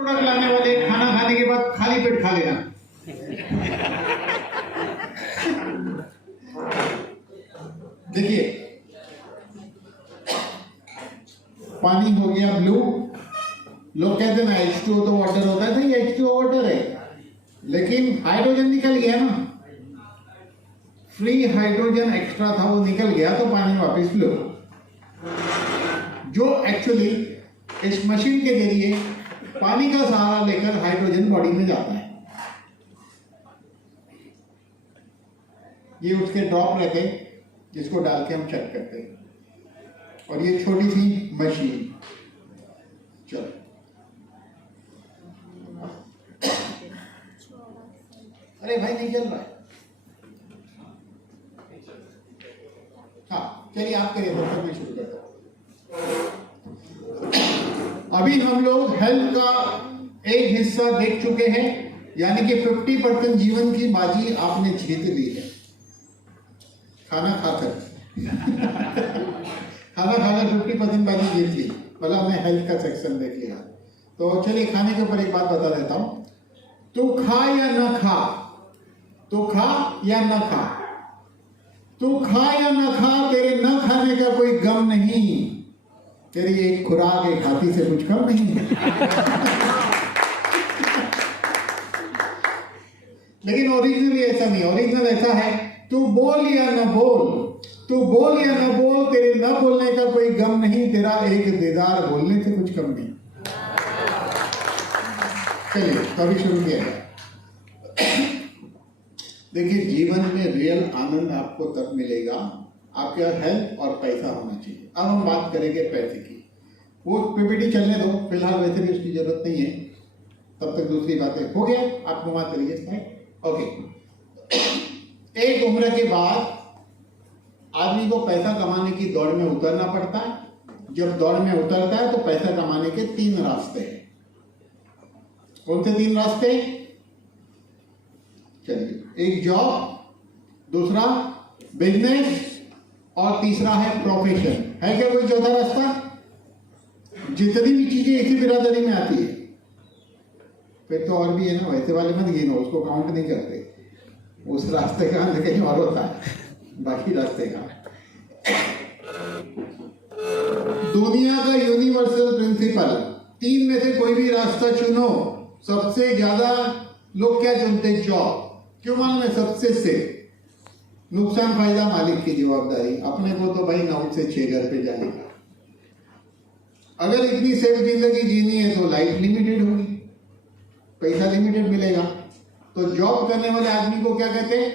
Product लाने वाले खाना खाने के बाद खाली पेट खा लेना। देखिए, पानी हो गया ब्लू, लोग कहते हैं ना H2O तो वाटर होता है, तो ये H2O वाटर है, लेकिन हाइड्रोजन निकल गया ना, फ्री हाइड्रोजन एक्स्ट्रा था वो निकल गया, तो पानी वापस ब्लू। जो एक्चुअली इस मशीन के जरिए पानी का सहारा लेकर हाइड्रोजन बॉडी में जाता है। ये उसके ड्रॉप रहते हैं जिसको डाल के हम चेक करते हैं, और ये छोटी सी मशीन। चलो, अरे भाई नहीं चल रहा है। हाँ चलिए आप करिए, तब मैं शुरू करता हूँ। अभी हम लोग हेल्थ का एक हिस्सा देख चुके हैं, यानी कि 50% जीवन की बाजी आपने जीत ली है खाना खाकर। खाना खाकर 50% बाजी जीत ली, भला हमने हेल्थ का सेक्शन देख लिया। तो चलिए खाने के ऊपर एक बात बता देता हूं, तू खा या ना खा, तू खा या ना खा, तू खा या ना खा, तेरे न खाने का कोई गम नहीं, तेरी एक खुराक एक हाथी से कुछ कम नहीं। लेकिन ओरिजिनल ऐसा नहीं, ओरिजिनल ऐसा है, तू बोल या न बोल, तू बोल या न बोल, तेरे न बोलने का कोई गम नहीं, तेरा एक दीदार बोलने से कुछ कम नहीं। चलिए तो अभी शुरू किया जाए। देखिए, जीवन में रियल आनंद आपको तब मिलेगा आपके पास हेल्थ और पैसा होना चाहिए। अब हम बात करेंगे पैसे की। वो पीपीटी चलने दो, फिलहाल वैसे भी उसकी जरूरत नहीं है, तब तक दूसरी बातें हो गया। आप घुमा करिए स्लाइड। ओके, एक उम्र के बाद आदमी को पैसा कमाने की दौड़ में उतरना पड़ता है। जब दौड़ में उतरता है तो पैसा कमाने के 3 रास्ते हैं। कौन से 3 रास्ते? चलिए, एक जॉब, दूसरा बिजनेस, और तीसरा है प्रोफेशन। है क्या कोई चौथा रास्ता? जितनी भी चीजें इसी बिरादरी में आती है, फिर तो और भी है ना, वैसे वाले मत गिनो, उसको काउंट नहीं करते, उस रास्ते का अंत कहीं और होता है, बाकी रास्ते का। दुनिया का यूनिवर्सल प्रिंसिपल, 3 में से कोई भी रास्ता चुनो। सबसे ज्यादा लोग क्या चुनते? जॉब। क्यों मालूम है? सबसे सेफ, नुकसान फायदा मालिक की जवाबदारी, अपने को तो भाई 9 से 6 घर पे जाने का। अगर इतनी सेफ जिंदगी जीनी है तो लाइफ लिमिटेड होगी, पैसा लिमिटेड मिलेगा। तो जॉब करने वाले आदमी को क्या कहते हैं?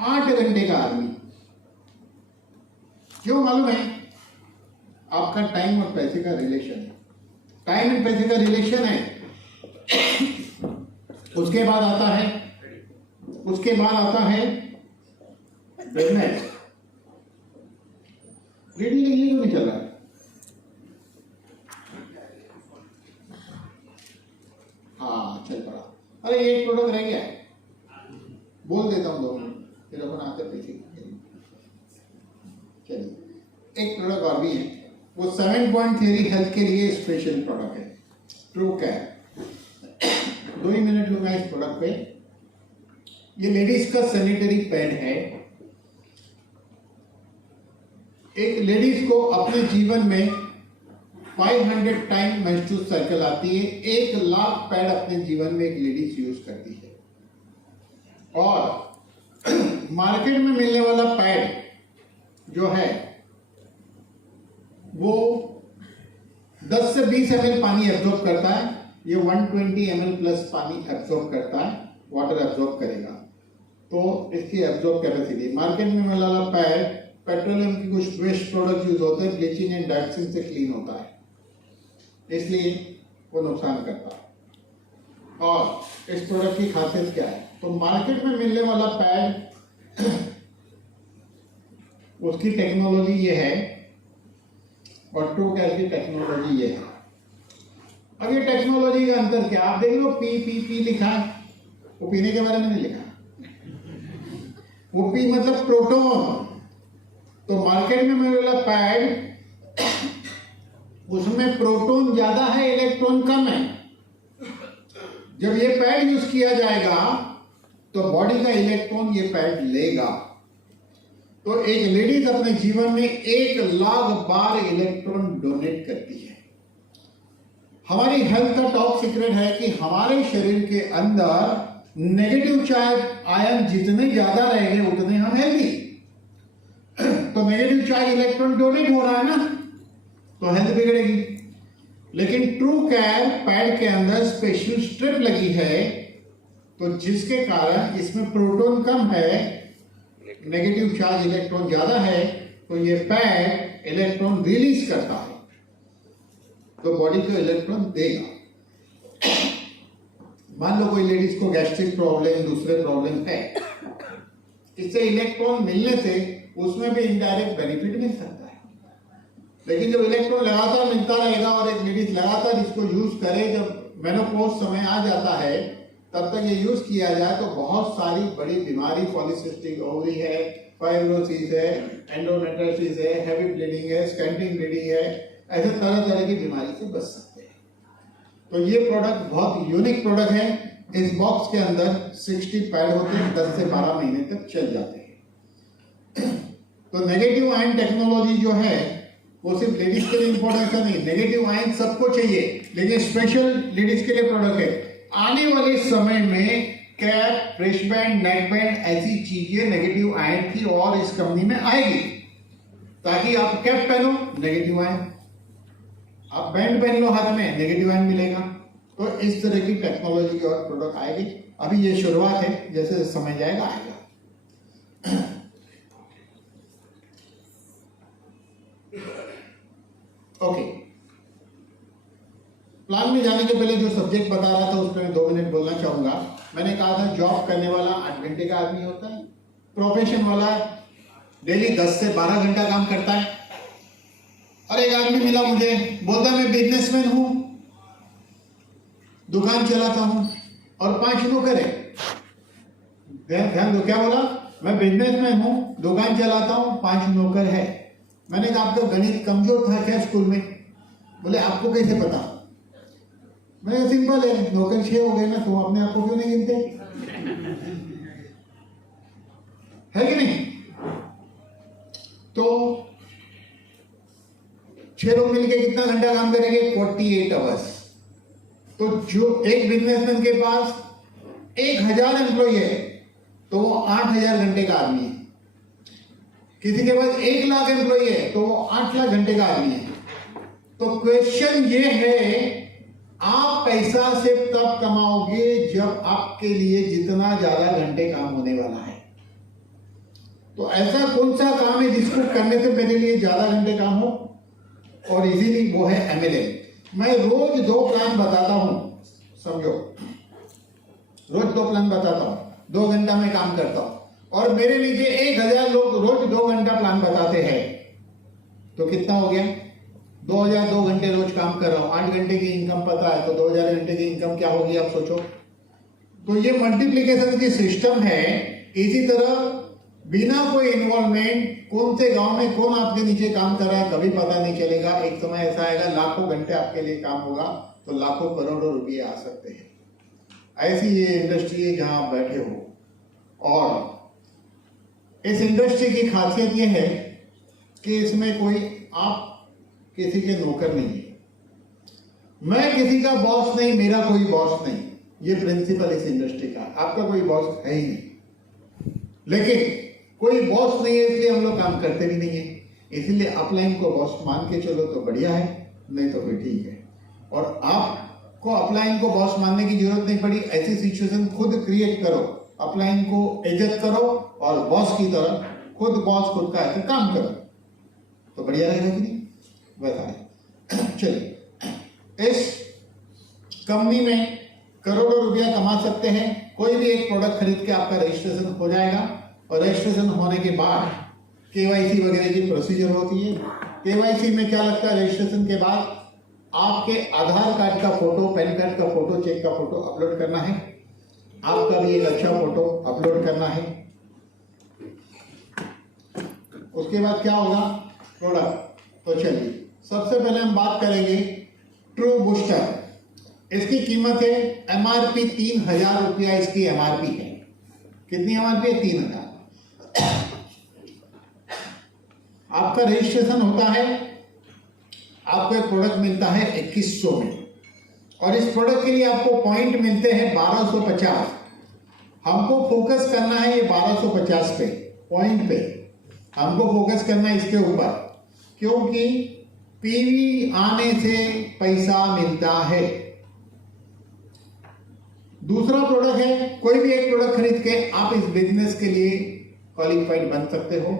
8 घंटे का आदमी। क्यों मालूम है? आपका टाइम और पैसे का रिलेशन है, टाइम एंड पैसे का रिलेशन है। उसके बाद आता है बिजनेस। रीडिंग लिखने क्यों नहीं चल रहा है? हाँ चल पड़ा। अरे एक प्रोडक्ट रह गया है, बोल देता हूँ 2 मिनट, फिर अपन आते पीछे। चलिए, एक प्रोडक्ट और भी है, वो 7 पॉइंट थियरी हेल्थ के लिए स्पेशल प्रोडक्ट है, ट्रू केयर। 2 ही मिनट लूंगा इस प्रोडक्ट पे। ये लेडीज का सैनिटरी पैड है। एक लेडीज को अपने जीवन में 500 टाइम मेंस्ट्रुअल साइकिल आती है। 1 लाख पैड अपने जीवन में एक लेडीज यूज करती है। और मार्केट में मिलने वाला पैड जो है वो 10 से 20 ml पानी एब्जॉर्ब करता है। ये 120 ml प्लस पानी एब्जॉर्ब करता है, वाटर एब्जॉर्ब करेगा। तो इसकी एब्जॉर्ब कैपेसिटी, मार्केट में मिलने वाला पैड पेट्रोलियम की कुछ वेस्ट प्रोडक्ट यूज होते हैं, ब्लीचिंग एंड डाइक्सिन से क्लीन होता है, इसलिए वो नुकसान करता है। और इस प्रोडक्ट की खासियत क्या है? तो मार्केट में मिलने वाला पैड, उसकी टेक्नोलॉजी ये है, और ट्रू केयर की टेक्नोलॉजी ये है। अब ये टेक्नोलॉजी का अंतर क्या? आप देख लो, पी लिखा है, वो पीने के बारे में नहीं लिखा। वो पी मतलब प्रोटॉन। तो मार्केट में मिलने वाला पैड, उसमें प्रोटॉन ज्यादा है, इलेक्ट्रॉन कम है। जब ये पैड यूज किया जाएगा तो बॉडी का इलेक्ट्रॉन ये पैड लेगा। तो एक लेडीज अपने जीवन में 1,00,000 बार इलेक्ट्रॉन डोनेट करती है। हमारी हेल्थ का टॉप सीक्रेट है कि हमारे शरीर के अंदर नेगेटिव चार्ज आयन जितने ज्यादा रहेंगे उतने हम हेल्दी। तो नेगेटिव चार्ज इलेक्ट्रॉन डोनेट हो रहा है ना, तो हेल्थ बिगड़ेगी। लेकिन ट्रू केयर पैड के अंदर स्पेशल स्ट्रिप लगी है, तो जिसके कारण इसमें प्रोटॉन कम है, नेगेटिव चार्ज इलेक्ट्रॉन ज्यादा है, तो ये पैड इलेक्ट्रॉन रिलीज करता है, तो बॉडी को इलेक्ट्रॉन देगा। मान लो कोई लेडीज को गैस्ट्रिक प्रॉब्लम, दूसरे प्रॉब्लम है, इससे इलेक्ट्रॉन मिलने से उसमें भी इनडायरेक्ट बेनिफिट मिल सकता है। लेकिन जब इलेक्ट्रॉन लगातार मिलता रहेगा और एक लेडीज लगातार इसको यूज करे, जब मेनोपॉज समय आ जाता है तब तक ये यूज किया जाए तो बहुत सारी बड़ी बीमारी, पॉलीसिस्टिक ओवरी है, फाइब्रोसिस है, एंडोमेट्रियोसिस है, हैवी ब्लीडिंग है, स्कैंटिंग ब्लीडिंग है, ऐसे तरह तरह की बीमारी से बच सकते हैं। तो ये प्रोडक्ट बहुत यूनिक प्रोडक्ट है। इस बॉक्स के अंदर 60 पैड होते हैं, 10 से 12 महीने तक चल जाते हैं। तो नेगेटिव आयन टेक्नोलॉजी जो है वो सिर्फ लेडीज के लिए इंपॉर्टेंट नहीं, नेगेटिव आयन सबको चाहिए, लेकिन स्पेशल लेडीज के लिए प्रोडक्ट है। आने वाले समय में cap, breast band, neck band ऐसी चीजें नेगेटिव आयन की और इस कंपनी में आएगी, ताकि आप कैप पहनो नेगेटिव आयन, आप बैंड पहन लो हाथ में नेगेटिव आयन मिलेगा। तो इस तरह की टेक्नोलॉजी की और प्रोडक्ट आएगी। अभी ये शुरुआत है, जैसे समय जाएगा आएगा। ओके, प्लान में जाने के पहले जो सब्जेक्ट बता रहा था उस पर मैं 2 मिनट बोलना चाहूंगा। मैंने कहा था जॉब करने वाला 8 घंटे का आदमी होता है, प्रोफेशन वाला डेली 10 से 12 घंटा काम करता है। और एक आदमी मिला मुझे, बोलता मैं बिजनेसमैन हूं, दुकान चलाता हूं और 5 नौकर है। ध्यान दो, क्या बोला? मैं बिजनेसमैन हूं, दुकान चलाता हूं, 5 नौकर है। मैंने कहा आपका गणित कमजोर था क्या स्कूल में? बोले आपको कैसे पता? मैंने सिंपल है, नौकर 6 हो गए ना, तुम अपने आप को क्यों नहीं गिनते? है कि नहीं? तो 6 लोग मिलके कितना घंटा काम करेंगे? 48 आवर्स। तो जो एक बिजनेसमैन के पास 1000 एम्प्लॉय है तो वो 8000 घंटे का आदमी है। किसी के पास 1 लाख एम्प्लॉय है तो वो 8 लाख घंटे का आदमी है। तो क्वेश्चन ये है, आप पैसा सिर्फ तब कमाओगे जब आपके लिए जितना ज्यादा घंटे काम होने वाला है। तो ऐसा कौन सा काम है जिसको करने से मेरे लिए ज्यादा घंटे काम हो और इजीली? वो है MLM। मैं रोज 2 प्लान बताता हूं, समझो, रोज 2 प्लान बताता हूं, 2 घंटा में काम करता हूं और मेरे नीचे 1000 लोग रोज 2 घंटा प्लान बताते हैं। तो कितना हो गया? 2000 2 घंटे रोज काम कर रहा हूं, 8 घंटे की इनकम पता है, तो 2000 घंटे की इनकम क्या होगी आप सोचो। तो ये मल्टीप्लिकेशन की सिस्टम है। इसी तरह बिना कोई इन्वॉल्वमेंट कौन से गांव में कौन आपके नीचे काम कर रहा है कभी पता नहीं चलेगा। एक समय ऐसा आएगा लाखों घंटे आपके लिए काम होगा तो लाखों करोड़ों रुपये आ सकते हैं। ऐसी ये इंडस्ट्री है जहां आप बैठे हो। और इस इंडस्ट्री की खासियत ये है कि इसमें कोई आप किसी के नौकर नहीं है। मैं किसी का बॉस नहीं, मेरा कोई बॉस नहीं। ये प्रिंसिपल इस इंडस्ट्री का। आपका कोई बॉस है ही नहीं, लेकिन कोई बॉस नहीं है इसलिए हम लोग काम करते भी नहीं है। इसलिए अपलाइन को बॉस मान के चलो तो बढ़िया है, नहीं तो फिर ठीक है। और आपको अपलाइन को बॉस मानने की जरूरत नहीं पड़ी। ऐसी सिचुएशन खुद क्रिएट करो, अपलाइन को इज्जत करो और बॉस की तरह खुद बॉस खुद का ऐसे काम करो तो बढ़िया रहेगा कि नहीं? वैसा है। चलिए, इस कंपनी में करोड़ों रुपया कमा सकते हैं। कोई भी एक प्रोडक्ट खरीद के आपका रजिस्ट्रेशन हो जाएगा और रजिस्ट्रेशन होने के बाद KYC वगैरह की प्रोसीजर होती है। KYC में क्या लगता है? रजिस्ट्रेशन के बाद आपके आधार कार्ड का फोटो, पैन कार्ड का फोटो, चेक का फोटो अपलोड करना है। आपका भी एक अच्छा फोटो अपलोड करना है। उसके बाद क्या होगा? प्रोडक्ट। तो चलिए, सबसे पहले हम बात करेंगे ट्रू बूस्टर। इसकी कीमत है MRP 3,000 रुपया इसकी MRP है। कितनी MRP है? 3,000। आपका रजिस्ट्रेशन होता है, आपको एक प्रोडक्ट मिलता है 2100 में, और इस प्रोडक्ट के लिए आपको पॉइंट मिलते हैं 1250। हमको फोकस करना है ये 1250 पे, पॉइंट पे हमको फोकस करना है इसके ऊपर, क्योंकि पीवी आने से पैसा मिलता है। दूसरा प्रोडक्ट है, कोई भी एक प्रोडक्ट खरीद के आप इस बिजनेस के लिए क्वालिफाइड बन सकते हो,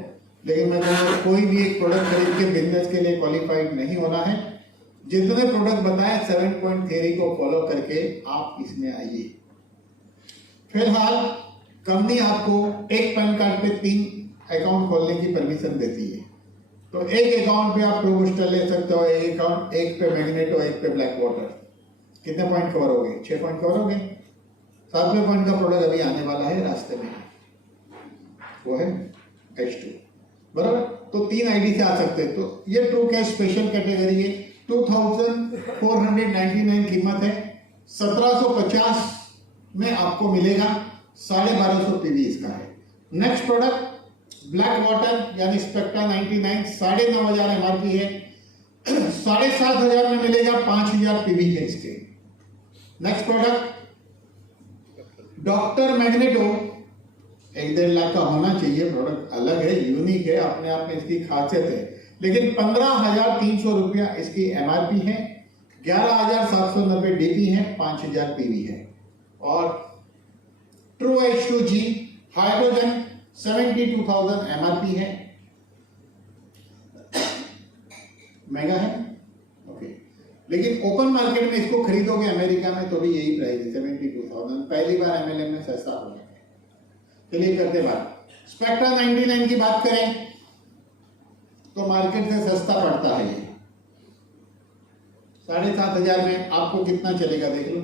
लेकिन मैं कहूँगा कोई भी एक प्रोडक्ट खरीद के बिजनेस के लिए क्वालिफाइड नहीं होना है। जितने प्रोडक्ट बताए 7 पॉइंट थियरी को फॉलो करके आप इसमें आइए। फिलहाल कंपनी आपको एक पैन कार्ड पे 3 अकाउंट खोलने की परमिशन देती है। तो एक अकाउंट पे आप प्रोबूस्टर ले सकते हो, एक अकाउंट, एक पे मैग्नेटो, एक पे ब्लैक वाटर। कितने पॉइंट कवर हो गए? 6 पॉइंट कवर हो गए। 7वें पॉइंट का प्रोडक्ट अभी आने वाला है, रास्ते में, वो है H2, बराबर। तो 3 आईडी से आ सकते हैं। तो ये ट्रू कैश स्पेशल कैटेगरी है, 2499 कीमत है, 1750 में आपको मिलेगा, 1250 पीवी इसका है। नेक्स्ट प्रोडक्ट ब्लैक वाटर यानी स्पेक्ट्रा 99, 9,500 MRP है, 7,500 में मिलेगा, 5,000 पीवी है इसके। Next product doctor magneto, 1-1.5 lakh का होना चाहिए। प्रोडक्ट अलग है, यूनिक है, अपने आप में इसकी खासियत है, लेकिन 15,300 रुपया इसकी MRP है, 11,790 DP है, 5,000 पीवी है। और ट्रू H2G हाइड्रोजन 72,000 MRP है, महंगा है, ओके। लेकिन ओपन मार्केट में इसको खरीदोगे अमेरिका में तो भी यही प्राइस है, 72,000। पहली बार MLM में सस्ता हो गया। चलिए करते बात स्पेक्ट्रा 99 की बात करें तो मार्केट से सस्ता पड़ता है ये, 7,500 में आपको कितना चलेगा देख लो,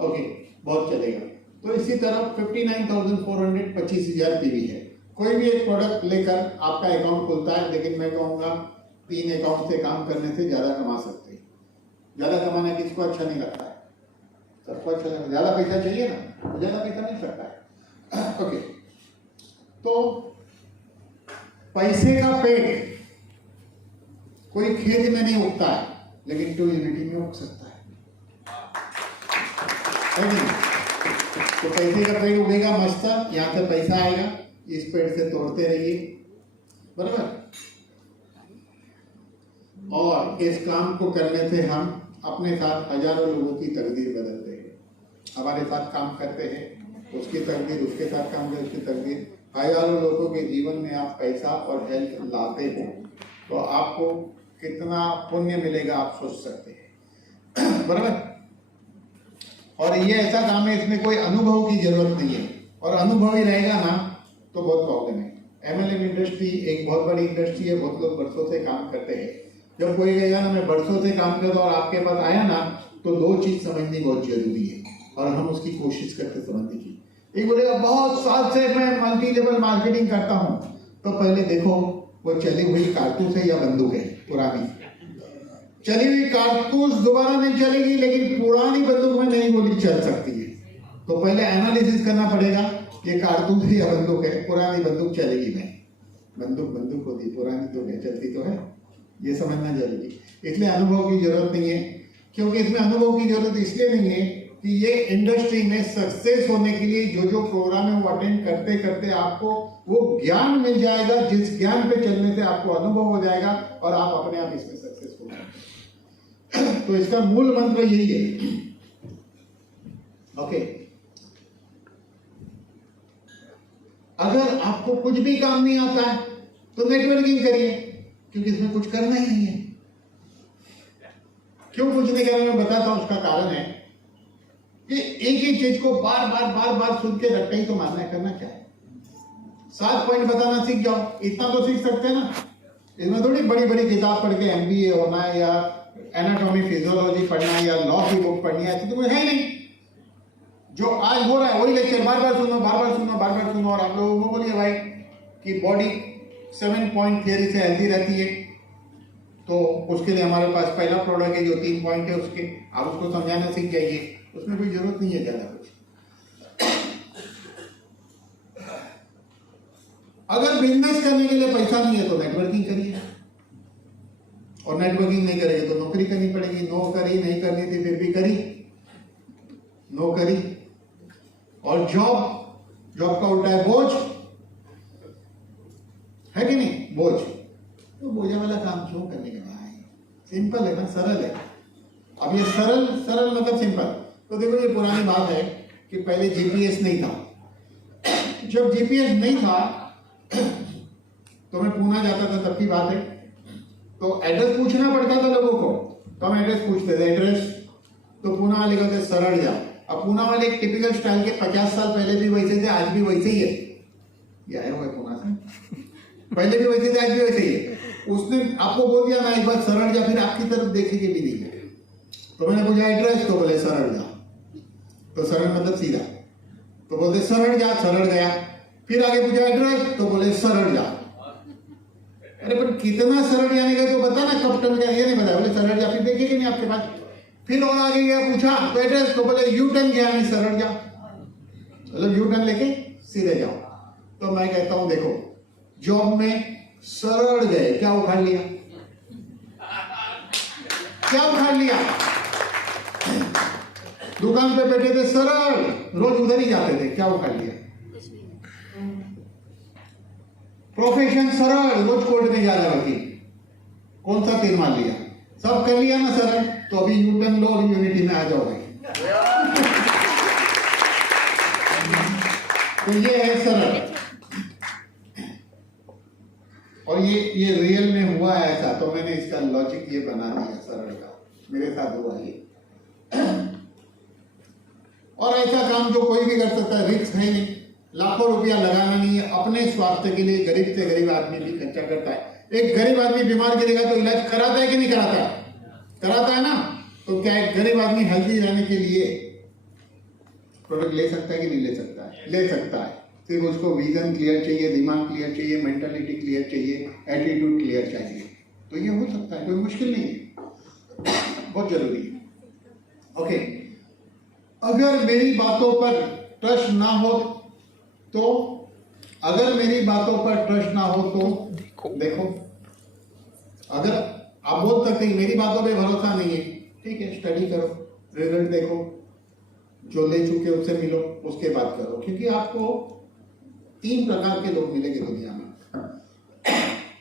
ओके, बहुत चलेगा। तो इसी तरह 59,400 25,000 पीवी है। कोई भी एक प्रोडक्ट लेकर आपका अकाउंट खुलता है, लेकिन मैं कहूँगा 3 अकाउंट से काम करने से ज़्यादा कमा सकते हैं। ज़्यादा कमाना किसको अच्छा नहीं लगता है? सबको अच्छा लगता है। ज़्यादा पैसा चाहिए ना, तो ज़्यादा पैसा नहीं सकता है, ओके। तो पैसे का पेड़ कोई खेत में नहीं उगता है, लेकिन ट्रू यूनिटी में उग सकता है नहीं? तो पैसे का पेड़ उगेगा मस्त, यहाँ से पैसा आएगा, इस पेड़ से तोड़ते रहिए, बराबर। और इस काम को करने से हम अपने साथ हजारों लोगों की तकदीर बदल देंगे। हमारे साथ काम करते हैं, उसकी तकदीर, उसके साथ काम करते उसकी तकदीर, हजारों लोगों के जीवन में आप पैसा और हेल्थ लाते हो तो आपको कितना पुण्य मिलेगा आप सोच सकते हैं, बराबर। और ये ऐसा काम है, इसमें कोई अनुभव की जरूरत नहीं है, और अनुभव ही रहेगा ना तो बहुत प्रॉब्लम है। MLM इंडस्ट्री एक बहुत बड़ी इंडस्ट्री है, बहुत लोग बरसों से काम करते हैं। जब कोई कहेगा ना मैं बरसों से काम करता हूँ और आपके पास आया ना, तो 2 चीज समझनी बहुत जरूरी है, और हम उसकी कोशिश करते समझने की। एक बोलेगा बहुत साल से मैं मल्टी लेवल मार्केटिंग करता हूँ, तो पहले देखो वो चली हुई कारतूस है या बंदूक है पुरानी। चली हुई कारतूस दोबारा नहीं चलेगी, लेकिन पुरानी बंदूक में नई गोली चल सकती है। तो पहले एनालिसिस करना पड़ेगा, ये कारतूस है या बंदूक है। पुरानी बंदूक चलेगी नहीं, बंदूक बंदूक होती, पुरानी तो नहीं चलती, तो है, ये समझना जरूरी। इसलिए अनुभव की जरूरत नहीं है, क्योंकि इसमें अनुभव की जरूरत इसलिए नहीं है कि ये इंडस्ट्री में सक्सेस होने के लिए जो जो प्रोग्राम है वो अटेंड करते करते आपको वो ज्ञान मिल जाएगा, जिस ज्ञान पे चलने से आपको अनुभव हो जाएगा और आप अपने आप इसमें सक्सेस हो जाएंगे। तो इसका मूल मंत्र यही है, ओके। अगर आपको कुछ भी काम नहीं आता है तो नेटवर्किंग करिए, क्योंकि इसमें कुछ करना ही नहीं है। क्यों कुछ नहीं करना, मैं बताता हूं। उसका कारण है कि एक ही चीज को बार बार सुन के रट्टे ही तो मारना है, करना क्या है। 7 पॉइंट बताना सीख जाओ, इतना तो सीख सकते हैं ना। इसमें थोड़ी बड़ी बड़ी किताब पढ़ के MBA होना है या एनाटॉमी फिजियोलॉजी पढ़ना है या लॉ की बुक पढ़नी है, तो है नहीं। जो आज हो रहा है वही लेक्चर बार बार सुनो, और आप लोगों को बोलिए भाई कि बॉडी 7 पॉइंट थियरी से हेल्दी रहती है, तो उसके लिए हमारे पास पहला प्रोडक्ट है जो 3 पॉइंट है उसके, आप उसको समझाना सीख जाइए, उसमें कोई जरूरत नहीं है ज़्यादा कुछ। अगर बिजनेस करने के लिए पैसा नहीं है तो नेटवर्किंग करिए, और नेटवर्किंग नहीं करेंगे तो नौकरी करनी पड़ेगी। नौकरी नहीं करनी थी फिर भी करी नौकरी। और जॉब का उल्टा है बोझ, है कि नहीं? बोझ। तो बोझा वाला काम क्यों करने का भाई? सिंपल है ना, सरल है। अब ये सरल मतलब सिंपल। तो देखो ये पुरानी बात है कि पहले जीपीएस नहीं था। जब जीपीएस नहीं था तो मैं पूना जाता था, तब की बात है, तो एड्रेस पूछना पड़ता था लोगों को। तो हम एड्रेस पूछते थे, एड्रेस, तो पूना वाले कहते सरल जा। अब पूना वाले एक टिपिकल स्टाइल के 50 साल पहले भी वैसे थे, आज भी वैसे ही है। ये आए हुए पूना से, पहले भी वैसे थे, आज भी वैसे ही है। उसने आपको बोल दिया ना एक बार सरल जा, फिर आपकी तरफ देखेंगे भी नहीं है। तो मैंने पूछा एड्रेस, तो बोले सरल जा। तो सरल मतलब सीधा, तो बोलते सरल जा, सरल गया। फिर आगे पूछा एड्रेस, तो बोले सरल जा। अरे पर कितना सरल जाने का तो बता ना, कब टर्न का ये नहीं बताया, बोले सरल जा, फिर देखेंगे नहीं आपके पास। फिर और आगे गया, पूछा तो एड्रेस, तो बोले यू टर्न गया नहीं, सरल जा, मतलब यू टर्न लेके सीधे जाओ। तो मैं कहता हूं देखो, जॉब में सरल गए, क्या उखाड़ लिया? क्या उखाड़ लिया? दुकान पे बैठे थे सरल, रोज उधर ही जाते थे, क्या उखाड़ लिया? प्रोफेशन सरल, रोज कोर्ट में जा रहा वकील, कौन सा तीर मार लिया? सब कर लिया ना सरल, तो अभी यूटर्न लो और यूनिटी में आ जाओ भाई। तो ये है सरल, और ये रियल में हुआ है ऐसा, तो मैंने इसका लॉजिक ये बना दिया सरल का, मेरे साथ हुआ ये। और ऐसा काम जो कोई भी कर सकता है, रिस्क है नहीं, लाखों रुपया लगाना नहीं है, अपने स्वास्थ्य के लिए गरीब से गरीब आदमी भी खर्चा करता है। एक गरीब आदमी बीमार गिरेगा तो इलाज कराता है कि नहीं कराता है? कराता है ना। तो क्या एक गरीब आदमी हेल्दी रहने के लिए प्रोडक्ट ले सकता है कि नहीं ले सकता है? ले सकता है। सिर्फ उसको विजन क्लियर चाहिए, दिमाग क्लियर चाहिए, मेंटालिटी क्लियर चाहिए, एटीट्यूड क्लियर चाहिए, तो ये हो सकता है, कोई मुश्किल नहीं है, बहुत जरूरी है। ओके, अगर मेरी बातों पर ट्रस्ट ना हो तो, अगर मेरी बातों पर ट्रस्ट ना हो तो देखो, अगर आप बोल सकते हैं मेरी बातों पे भरोसा नहीं है, ठीक है, स्टडी करो, रिजल्ट देखो, जो ले चुके उससे मिलो, उसके बाद करो। क्योंकि आपको 3 प्रकार के लोग मिलेंगे दुनिया में,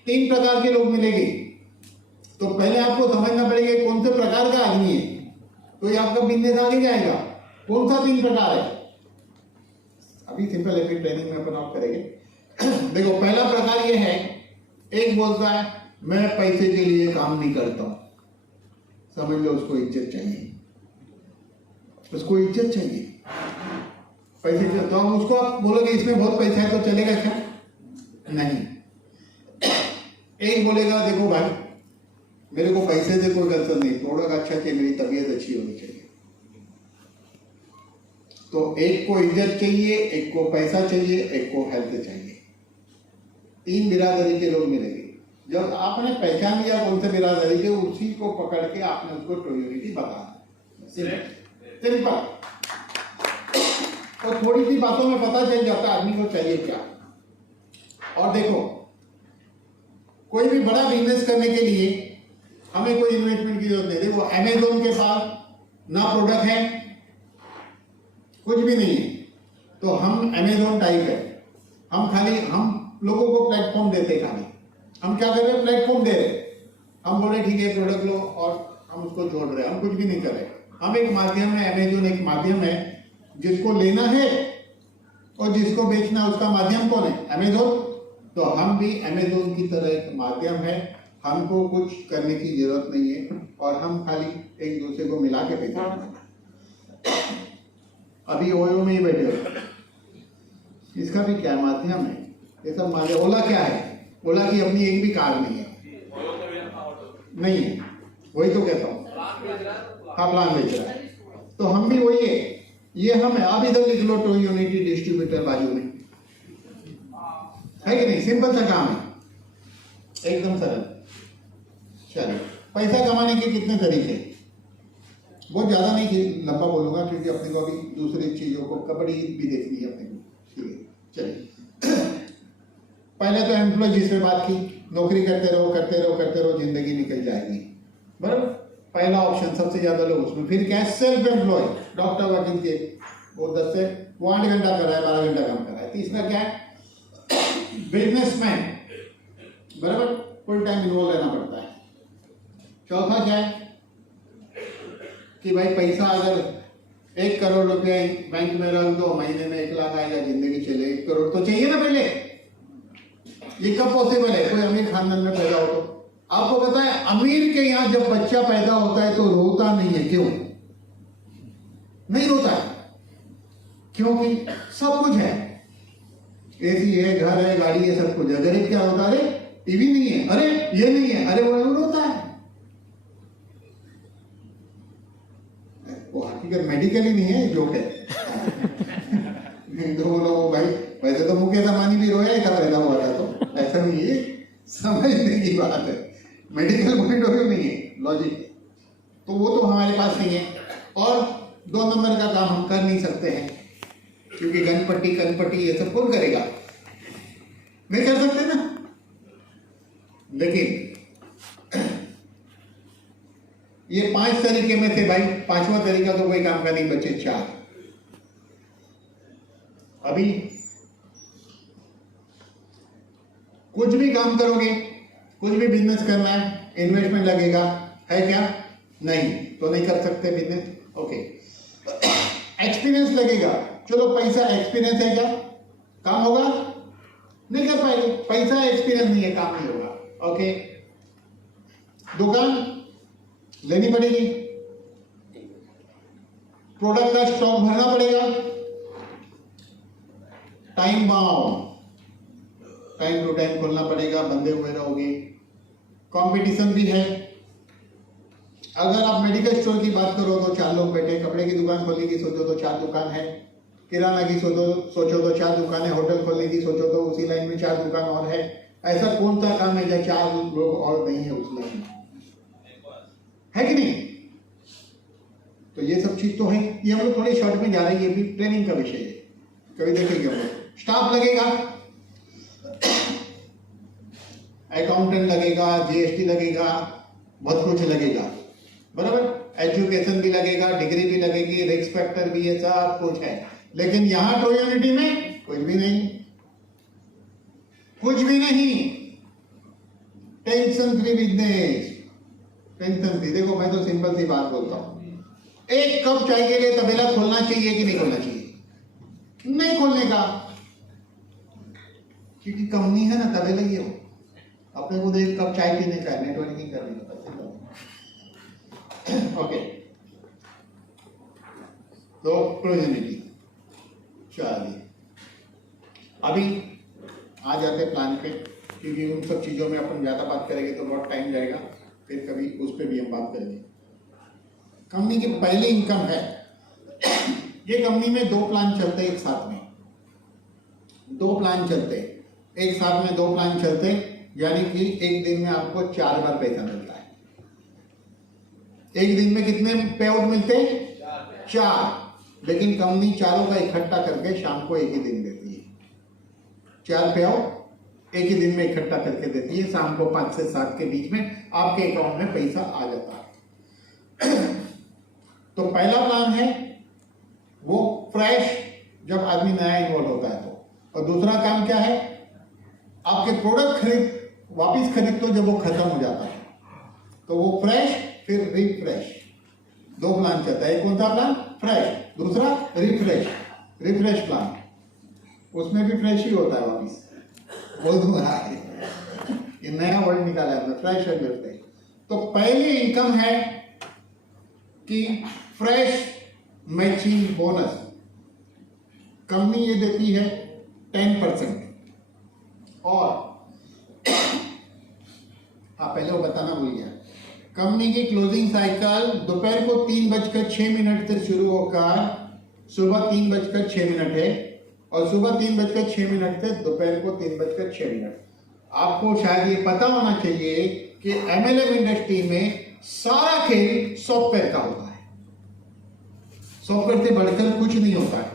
3 प्रकार के लोग मिलेंगे। तो पहले आपको समझना पड़ेगा कौन से प्रकार का आदमी है, तो ये आपका बिजनेस आगे जाएगा। कौन सा 3 प्रकार है, अभी सिंपल है, फिर ट्रेनिंग में अपन आप करेंगे। देखो, पहला प्रकार ये है, एक बोलता है मैं पैसे के लिए काम नहीं करता हूं, समझ लो उसको इज्जत चाहिए, उसको इज्जत चाहिए, पैसे चाहिए। तो हम उसको आप बोलोगे इसमें बहुत पैसा है तो चलेगा क्या? नहीं। एक बोलेगा देखो भाई मेरे को पैसे से कोई कंसर्न नहीं, प्रोडक्ट अच्छा चाहिए, मेरी तबीयत अच्छी होनी चाहिए। तो एक को इज्जत चाहिए, एक को पैसा चाहिए, एक को हेल्थ चाहिए। 3 बिरादरी के लोग मिलेंगे। जब आपने पहचान लिया कौन से बिरादरी के, उसी को पकड़ के आपने उसको प्रायोरिटी बताना, सिंपल। तो थोड़ी सी बातों में पता चल जाता है आदमी को चाहिए क्या। और देखो, कोई भी बड़ा बिजनेस करने के लिए हमें कोई इन्वेस्टमेंट की जरूरत नहीं। देखो, अमेज़न के पास ना प्रोडक्ट है, कुछ भी नहीं है, तो हम अमेज़न टाइप है, हम लोगों को प्लेटफॉर्म देते, खाली हम क्या कर रहे हैं, प्लेटफॉर्म दे रहे। हम बोले ठीक है प्रोडक्ट लो, और हम उसको जोड़ रहे हैं, हम कुछ भी नहीं कर रहे। हम एक माध्यम है, अमेज़न एक माध्यम है, जिसको लेना है और जिसको बेचना है उसका माध्यम कौन है? अमेज़न। तो हम भी अमेज़न की तरह एक माध्यम है, हमको कुछ करने की जरूरत नहीं है, और हम खाली एक दूसरे को मिला के पैसा कमाना। अभी ओयो में ही बैठे हो, इसका भी क्या माध्यम है, ये सब माध्यम। ओला क्या है? ओला की अपनी एक भी कार नहीं है, नहीं है, वही तो कहता हूँ, हाँ प्लान बेच रहा है। तो हम भी वही है, ये हम है। आप इधर लिख लो टू यूनिटी डिस्ट्रीब्यूटर बाजू में, है कि नहीं? सिंपल सा काम है, एकदम सरल। चलिए, पैसा कमाने के कितने तरीके, बहुत ज़्यादा नहीं लंबा बोलूँगा क्योंकि अपने को अभी दूसरी चीज़ों को कबड्डी भी देखनी है अपने को। ठीक है, चलिए पहले तो एम्प्लॉय जिसमें बात की, नौकरी करते रहो करते रहो करते रहो, जिंदगी निकल जाएगी, बराबर। पहला ऑप्शन सबसे ज़्यादा लोग उसमें। फिर क्या है, सेल्फ एम्प्लॉय, डॉक्टर वकील के, वो 10 से 8 घंटा कर रहा है, 12 घंटा काम कर रहा है। तीसरा क्या है, बिजनेसमैन, बराबर, फुल टाइम इन्वॉल्व रहना पड़ता है। चौथा क्या है कि भाई पैसा अगर 1 करोड़ रुपया बैंक में रख दो, महीने में 1 लाख आएगा, जिंदगी चले, 1 करोड़ तो चाहिए ना पहले। ये कब पॉसिबल है, कोई अमीर खानदान में पैदा हो तो। आपको पता है अमीर के यहाँ जब बच्चा पैदा होता है तो रोता नहीं है, क्यों नहीं रोता है? क्योंकि सब कुछ है, एसी है, घर है, गाड़ी है, सब कुछ है। गरीब क्या होता है, टीवी नहीं है, अरे ये नहीं है, अरे वो रोता है। वो हकीकत मेडिकली नहीं है, जोक है। तो बोलो भाई, वैसे तो मुकेश अंबानी भी रोया ही था पैदा हुआ था, तो ऐसा नहीं है, समझने की बात है, मेडिकल पॉइंट ऑफ व्यू नहीं है, लॉजिक। तो वो तो हमारे पास नहीं है। और 2 नंबर का काम हम कर नहीं सकते हैं, क्योंकि गणपति कनपट्टी ये सब कौन करेगा, नहीं कर सकते ना। लेकिन ये 5 तरीके में से भाई 5वां तरीका तो कोई काम का नहीं, बचे 4। अभी कुछ भी काम करोगे, कुछ भी बिजनेस करना है, इन्वेस्टमेंट लगेगा, है क्या? नहीं, तो नहीं कर सकते बिजनेस। ओके, एक्सपीरियंस लगेगा, चलो पैसा एक्सपीरियंस है क्या, काम होगा? नहीं कर पाएंगे, पैसा एक्सपीरियंस नहीं है, काम नहीं होगा। ओके, दुकान लेनी पड़ेगी, प्रोडक्ट का स्टॉक भरना पड़ेगा, time bound, time to time खोलना पड़ेगा, बंदे हुए रहोगे, कंपटीशन भी है। अगर आप मेडिकल स्टोर की बात करो तो 4 लोग बैठे, कपड़े की दुकान खोलने की सोचो तो 4 दुकान है, किराना की सोचो तो 4 दुकान है, होटल खोलने की सोचो तो उसी लाइन में 4 दुकान और है। ऐसा कौन सा काम है जहाँ 4 लोग और नहीं है उस लाइन में, है कि नहीं? तो ये सब चीज तो है। ये हम लोग थोड़ी शॉर्ट में जा रहे हैं, ये भी ट्रेनिंग का विषय है, कभी देखेंगे हम लोग। स्टाफ लगेगा, अकाउंटेंट लगेगा, जीएसटी लगेगा, बहुत कुछ लगेगा, बराबर। एजुकेशन भी लगेगा, डिग्री भी लगेगी, रिस्क फैक्टर भी है, सब कुछ है। लेकिन यहां ट्रू यूनिटी में कुछ भी नहीं, कुछ भी नहीं। Tension free business, tension free. देखो मैं तो सिंपल सी बात बोलता हूं, 1 कप चाय के लिए तबेला खोलना चाहिए कि नहीं खोलना चाहिए? नहीं खोलने का, क्योंकि कंपनी है ना, तबेला ही हो, अपने को 1 कप चाय पीने का, नेटवर्किंग करने का। ओके, तो प्रोजेनिटी। चलिए अभी आ जाते प्लान पे, क्योंकि उन सब चीजों में अपन ज्यादा बात करेंगे तो बहुत टाइम जाएगा, फिर कभी उस पर भी हम बात करेंगे। कंपनी की पहली इनकम है, ये कंपनी में 2 प्लान चलते एक साथ में, 2 प्लान चलते एक साथ में, 2 प्लान चलते, यानी कि एक दिन में आपको 4 बार पैसा मिलता है। एक दिन में कितने पे आउट मिलते? 4। लेकिन कंपनी चारों का इकट्ठा करके शाम को एक ही दिन देती है। 4 पे आउट एक ही दिन में इकट्ठा करके देती है, शाम को 5 से 7 के बीच में आपके अकाउंट में पैसा आ जाता है। तो पहला प्लान है वो फ्रेश, जब आदमी नया इन्वॉल्व होता है तो। और दूसरा काम क्या है, आपके प्रोडक्ट वापिस खरीद तो जब वो खत्म हो जाता है, तो वो फ्रेश फिर रिफ्रेश, 2 प्लान चलता है। एक कौन सा प्लान? फ्रेश, दूसरा रिफ्रेश, रिफ्रेश प्लान। उसमें भी फ्रेश ही होता है वापिस, बोल दूंगा, ये नया वर्ड निकाला है, फ्रेश एंड रिफ्रेश। तो पहली इनकम है कि फ्रेश मैचिंग बोनस, कंपनी ये देती है 10%। और पहले वो बताना भूल गया, कंपनी की क्लोजिंग साइकिल दोपहर को 3:06 से शुरू होकर सुबह 3:06 है, और सुबह 3:06 से दोपहर को 3:06। आपको शायद ये पता होना चाहिए कि एमएलएम इंडस्ट्री में सारा खेल सॉफ्टवेयर का होता है, सॉफ्टवेयर से बढ़कर कुछ नहीं होता है।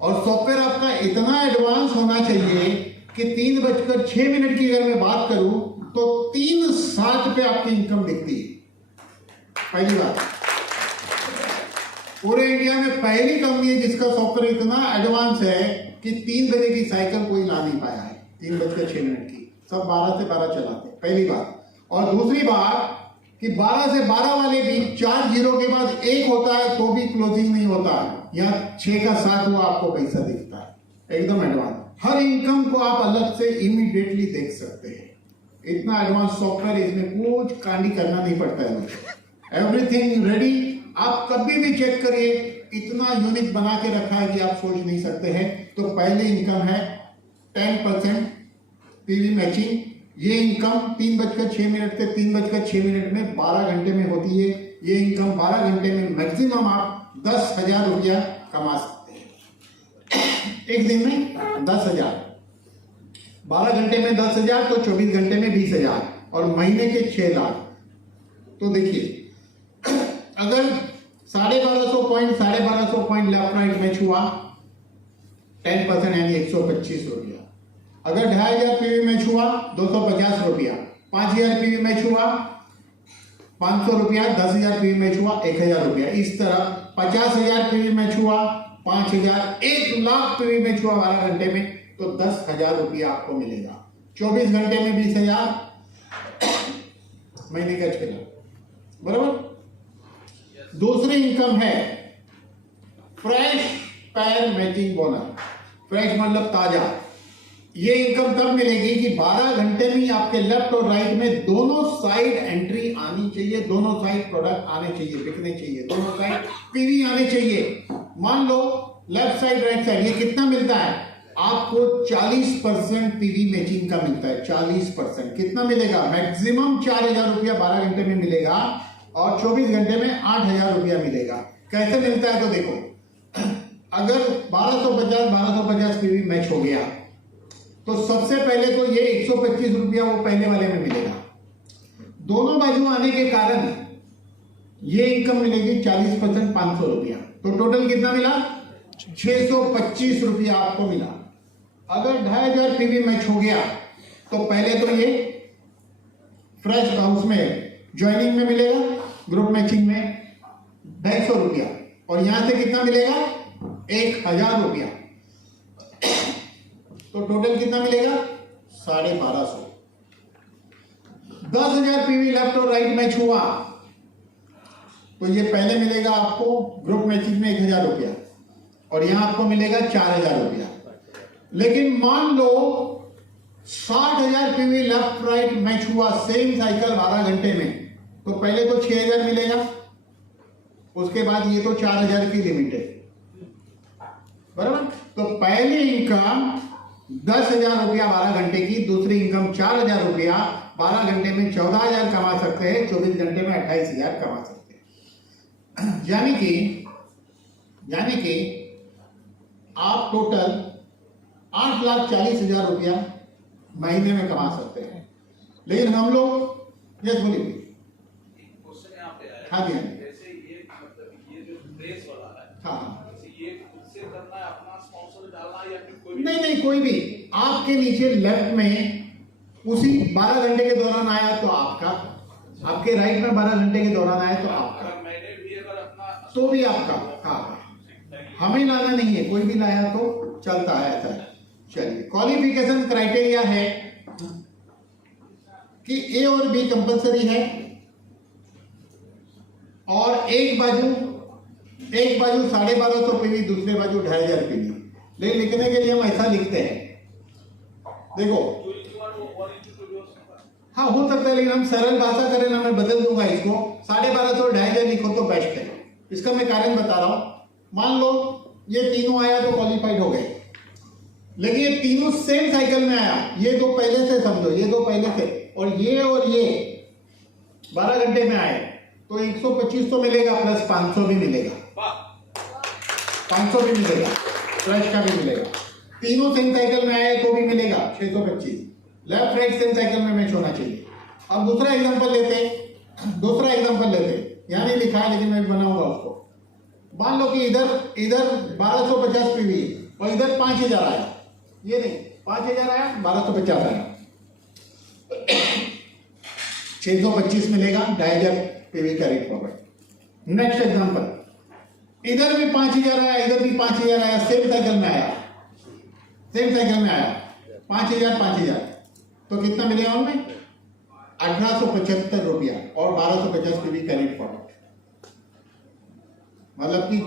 और सॉफ्टवेयर आपका इतना एडवांस होना चाहिए कि 3:06 की अगर मैं बात करूं तो 3:07 पे आपकी इनकम दिखती है। पहली बात, पूरे इंडिया में पहली कंपनी है जिसका सॉफ्टवेयर इतना एडवांस है कि 3 बजे की साइकिल कोई ला नहीं पाया है, 3:06 की, सब 12 से 12 चलाते हैं, पहली बात। और दूसरी बात कि 12 से 12 वाले भी 4 जीरो के बाद 1 होता है तो भी क्लोजिंग नहीं होता है, यहाँ 6 का 7 हुआ आपको पैसा दिखता है, एकदम एडवांस। हर इनकम को आप अलग से इमीडिएटली देख सकते हैं, इतना एडवांस सॉफ्टवेयर, इसमें कुछ कांडी करना नहीं पड़ता है, एवरीथिंग रेडी। आप कभी भी चेक करिए, इतना यूनिक बना के रखा है कि आप सोच नहीं सकते हैं। तो पहले इनकम है 10% पीवी मैचिंग, ये इनकम 3:06 से 3:06 में 12 घंटे में होती है। ये इनकम 12 घंटे में मैक्सिमम आप 10,000 रुपया कमा सकते हैं, एक दिन में 10,000, 12 घंटे में 10,000 तो 24 घंटे में 20,000 और महीने के 6 लाख। तो देखिए, अगर 1250 पॉइंट लेफ्ट राइट मैच हुआ 10% यानी 125 रुपया। अगर 2,500 पीवी मैच हुआ 250 रुपया, 5,000 पीवी मैच हुआ 500 रुपया, 10,000 पीवी मैच हुआ 1,000 रुपया। इस तरह 50,000 पीवी मैच हुआ 5,000, 1,00,000 पीवी मैच हुआ 12 घंटे में तो 10,000 रुपया आपको मिलेगा। 24 घंटे में 20,000, महीने का 6 लाख, बराबर। दूसरी इनकम है फ्रेश पैर मैचिंग बोनस। फ्रेश मतलब ताजा। ये इनकम तब मिलेगी कि 12 घंटे में आपके लेफ्ट और राइट में दोनों साइड एंट्री आनी चाहिए, दोनों साइड प्रोडक्ट आने चाहिए, बिकने चाहिए, दोनों साइड पीवी आने चाहिए। मान लो लेफ्ट साइड राइट साइड, ये कितना मिलता है आपको? 40% पीवी मैचिंग का मिलता है। 40% कितना मिलेगा? मैक्सिमम 4,000 रुपया 12 घंटे में मिलेगा और 24 घंटे में 8,000 रुपया मिलेगा। कैसे मिलता है? तो देखो, अगर 1250 पीवी मैच हो गया तो सबसे पहले तो ये 125 रुपया वो पहले वाले में मिलेगा। दोनों बाजू आने के कारण ये इनकम मिलेगी 40% 500 रुपया। तो टोटल कितना मिला? 625 रुपया आपको मिला। अगर 2,500 पीवी मैच हो गया तो पहले तो ये फ्रेश हाउस में ज्वाइनिंग में मिलेगा, ग्रुप मैचिंग में 250 रुपया, और यहां से कितना मिलेगा? 1,000 रुपया। तो टोटल कितना मिलेगा? 1,250। 10,000 पीवी लेफ्ट और राइट मैच हुआ तो ये पहले मिलेगा आपको ग्रुप मैचिंग में 1,000 रुपया और यहां आपको मिलेगा 4,000 रुपया। लेकिन मान लो 60,000 पीवी लेफ्ट राइट मैच हुआ सेम साइकिल 12 घंटे में, तो पहले तो 6,000 मिलेगा, उसके बाद ये तो 4,000 की लिमिट है, बराबर। तो पहली इनकम 10,000 रुपया 12 घंटे की, दूसरी इनकम 4,000 रुपया 12 घंटे में 14,000 कमा सकते हैं, 24 घंटे में 28,000 कमा सकते हैं। यानी कि आप टोटल 8,40,000 रुपया महीने में कमा सकते हैं। लेकिन हम लोग यस बोलिए। हाँ जी, हाँ जी, जैसे ये मतलब ये जो प्रेस वाला है, हाँ, ये खुद से करना है, अपना स्पॉन्सर डालना है या फिर कोई नहीं, कोई भी आपके नीचे लेफ्ट में उसी 12 घंटे के दौरान आया तो आपका, आपके राइट में 12 घंटे के दौरान आया तो आपका, अगर मैंने भी अगर अपना तो भी आपका। हाँ, हमें लाना नहीं है, कोई भी लाया तो चलता है, ऐसा है। चलिए, क्वालिफिकेशन क्राइटेरिया है कि ए और बी कंपलसरी है और एक बाजू 1250 पीवी, दूसरे बाजू 2,500 पीवी। लेकिन लिखने के लिए हम ऐसा लिखते हैं, देखो, हाँ हो सकता है, लेकिन हम सरल भाषा करें ना, मैं बदल दूंगा इसको, 1250 और 2,500 लिखो तो बेस्ट है। इसका मैं कारण बता रहा हूं। मान लो ये तीनों आया तो क्वालिफाइड हो गए, लेकिन ये तीनों सेम साइकिल में आया, ये दो पहले से समझो, ये दो पहले से, और ये 12 घंटे में आए तो 125 तो मिलेगा, प्लस 500 भी मिलेगा, 500 भी मिलेगा, फ्रेश का भी मिलेगा। तीनों सेम साइकिल में आए तो भी मिलेगा 625। लेफ्ट राइट सेम साइकिल में मैच होना चाहिए। अब दूसरा एग्जांपल लेते, यहाँ नहीं लिखा है लेकिन मैं बनाऊंगा उसको। मान लो कि इधर 1250 पीवी और इधर 5000 आया, ये नहीं 5000 आया, 1250 आया, 625 मिलेगा 2500 PV carry forward. Next example, इधर भी 5000 आया, इधर भी 5000 आया, सेम साइकिल में आया 5000, तो कितना मिलेगा उनमें? 1875 रुपया और 1250 पीवी कैरी फॉरवर्ड। मतलब कि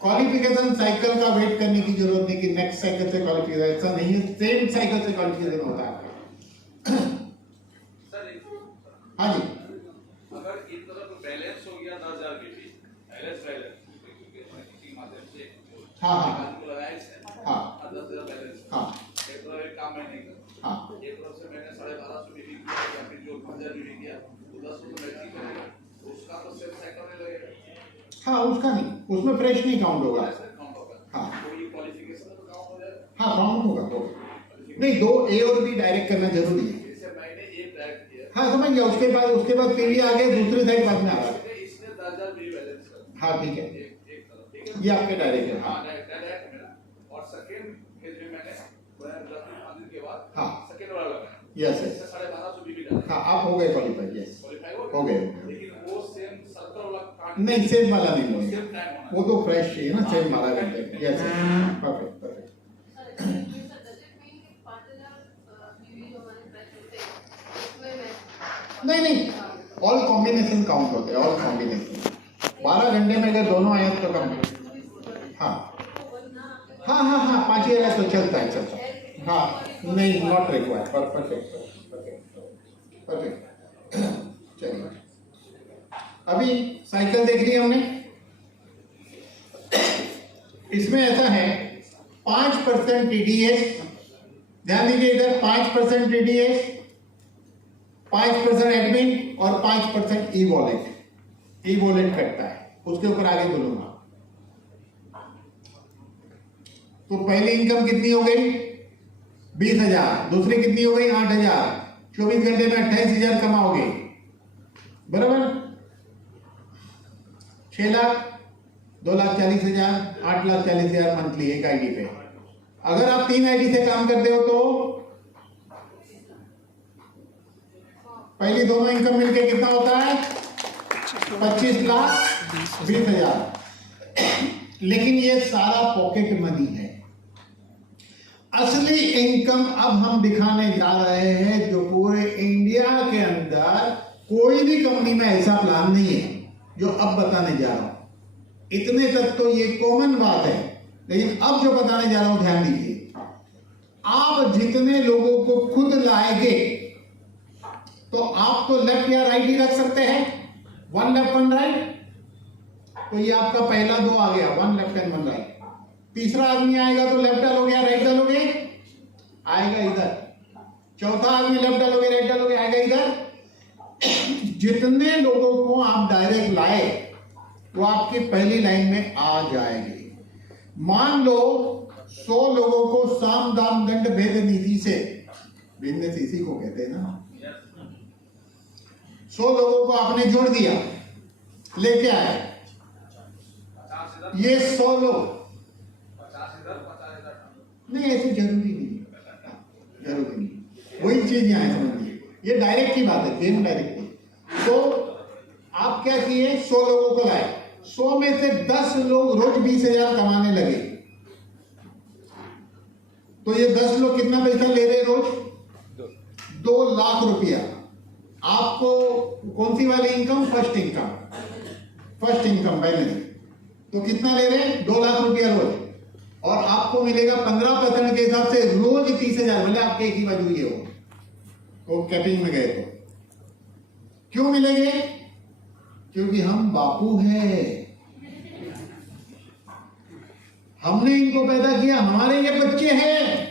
क्वालिफिकेशन साइकिल का वेट करने की जरूरत नहीं कि नेक्स्ट साइकिल से क्वालिफिकेशन, ऐसा नहीं है, सेम साइकिल से क्वालिफिकेशन होता है। हाँ जी, अगर एक तरफ बैलेंस हो गया 10,000 बीवी, बैलेंस किसी माध्यम से हाँ लगाया इसने, हाँ 10,000 बैलेंस, हाँ एक तरफ एक काम मैंने किया, हाँ एक तरफ से मैंने 1250 बीवी किया या फिर जो 1000 बीवी किया, तो 10 तो मैचिंग करेगा, उसका तो सेम साइकिल में लगेगा। हाँ, उसका नहीं, उसमें फ्रेश नहीं काउंट होगा। हाँ तो ये क्वालिफिकेशन तो काउंट हो जाएगा। हाँ, काउंट होगा। नहीं, 2 ए और बी डायरेक्ट करना जरूरी है। जैसे मैंने एक डायरेक्ट किया, हाँ समझ गया, उसके बाद पीवी आ गया, दूसरी साइड बाद में आ रहा है। इसने 10,000 बीवी बैलेंस कर, हाँ ठीक है, एक तरफ, ठीक है, ये आपके डायरेक्ट है। हाँ हाँ डायरेक्ट मेरा। और सेकंड फेज में मैंने 10 दिन के बाद हाँ सेकंड वाला लगाया, यस इससे 1250 बीवी डाला, हाँ, आप हो गए क्वालिफाइड, यस क्वालिफाई हो गए। लेकिन वो सेम 70 वाला काट नहीं, सेम वाला नहीं होगा, सेम टाइम होना, वो तो फ्रेश चाहिए ना, सेम 12 घंटे। Yes, perfect. नहीं, ऑल कॉम्बिनेशन काउंट होते हैं, ऑल कॉम्बिनेशन। 12 घंटे में अगर दोनों आए तो कम। हाँ 5000 है तो चलता है। हाँ नहीं, नॉट रिक्वायर्ड, परफेक्ट। चलिए, अभी साइकिल देख ली हमने। इसमें ऐसा है 5% टीडीएस, ध्यान दीजिए इधर 5% टीडीएस, 5% एडमिन और 5% ई वॉलेट कटता है, उसके ऊपर आगे बोलूंगा। तो पहली इनकम कितनी हो गई? 20,000, दूसरी कितनी हो गई? 8,000, 24 घंटे में 28,000 कमाओगे, बराबर। 6 लाख, 2,40,000, 8,40,000 मंथली एक आईडी पे। अगर आप 3 आईडी से काम करते हो तो पहली दोनों इनकम मिलके कितना होता है? 25,20,000। लेकिन ये सारा पॉकेट मनी है। असली इनकम अब हम दिखाने जा रहे हैं, जो पूरे इंडिया के अंदर कोई भी कंपनी में ऐसा प्लान नहीं है जो अब बताने जा रहा हूं। इतने तक तो ये कॉमन बात है, लेकिन अब जो बताने जा रहा हूं ध्यान दीजिए। आप जितने लोगों को खुद लाएंगे तो आप तो लेफ्ट या राइट ही रख सकते हैं, 1 लेफ्ट 1 राइट। तो ये आपका पहला 2 आ गया, 1 लेफ्ट एंड 1 राइट। तीसरा आदमी आएगा तो लेफ्ट डालोगे या राइट डालोगे? आएगा इधर। चौथा आदमी लेफ्ट डालोगे राइट डालोगे? आएगा इधर। जितने लोगों को आप डायरेक्ट लाए वो आपकी पहली लाइन में आ जाएंगे। मान लो 100 लोगों को साम दाम दंड भेद निधि से, बिजनेस इसी को कहते हैं ना, 100 लोगों को आपने जोड़ दिया, लेके आए ये 100 लोग। 50 इधर 50 इधर, नहीं ऐसे जरूरी नहीं, जरूरी नहीं, वही चीज यहाँ है, समझिए। ये डायरेक्ट की बात है, गेम डायरेक्ट की। तो आप क्या किए? 100 लोगों को लाए, 100 में से 10 लोग रोज 20,000 कमाने लगे, तो ये 10 लोग कितना पैसा ले रहे रोज? 2 लाख रुपया। आपको कौन सी वाली इनकम? First income balance. तो कितना ले रहे हैं? 2 लाख रुपया रोज। और आपको मिलेगा 15% के हिसाब से रोज 30,000, मतलब आपके एक ही बाजू ये हो, तो कैपिंग में गए तो क्यों मिलेंगे? क्योंकि हम बापू हैं, हमने इनको पैदा किया, हमारे ये बच्चे हैं।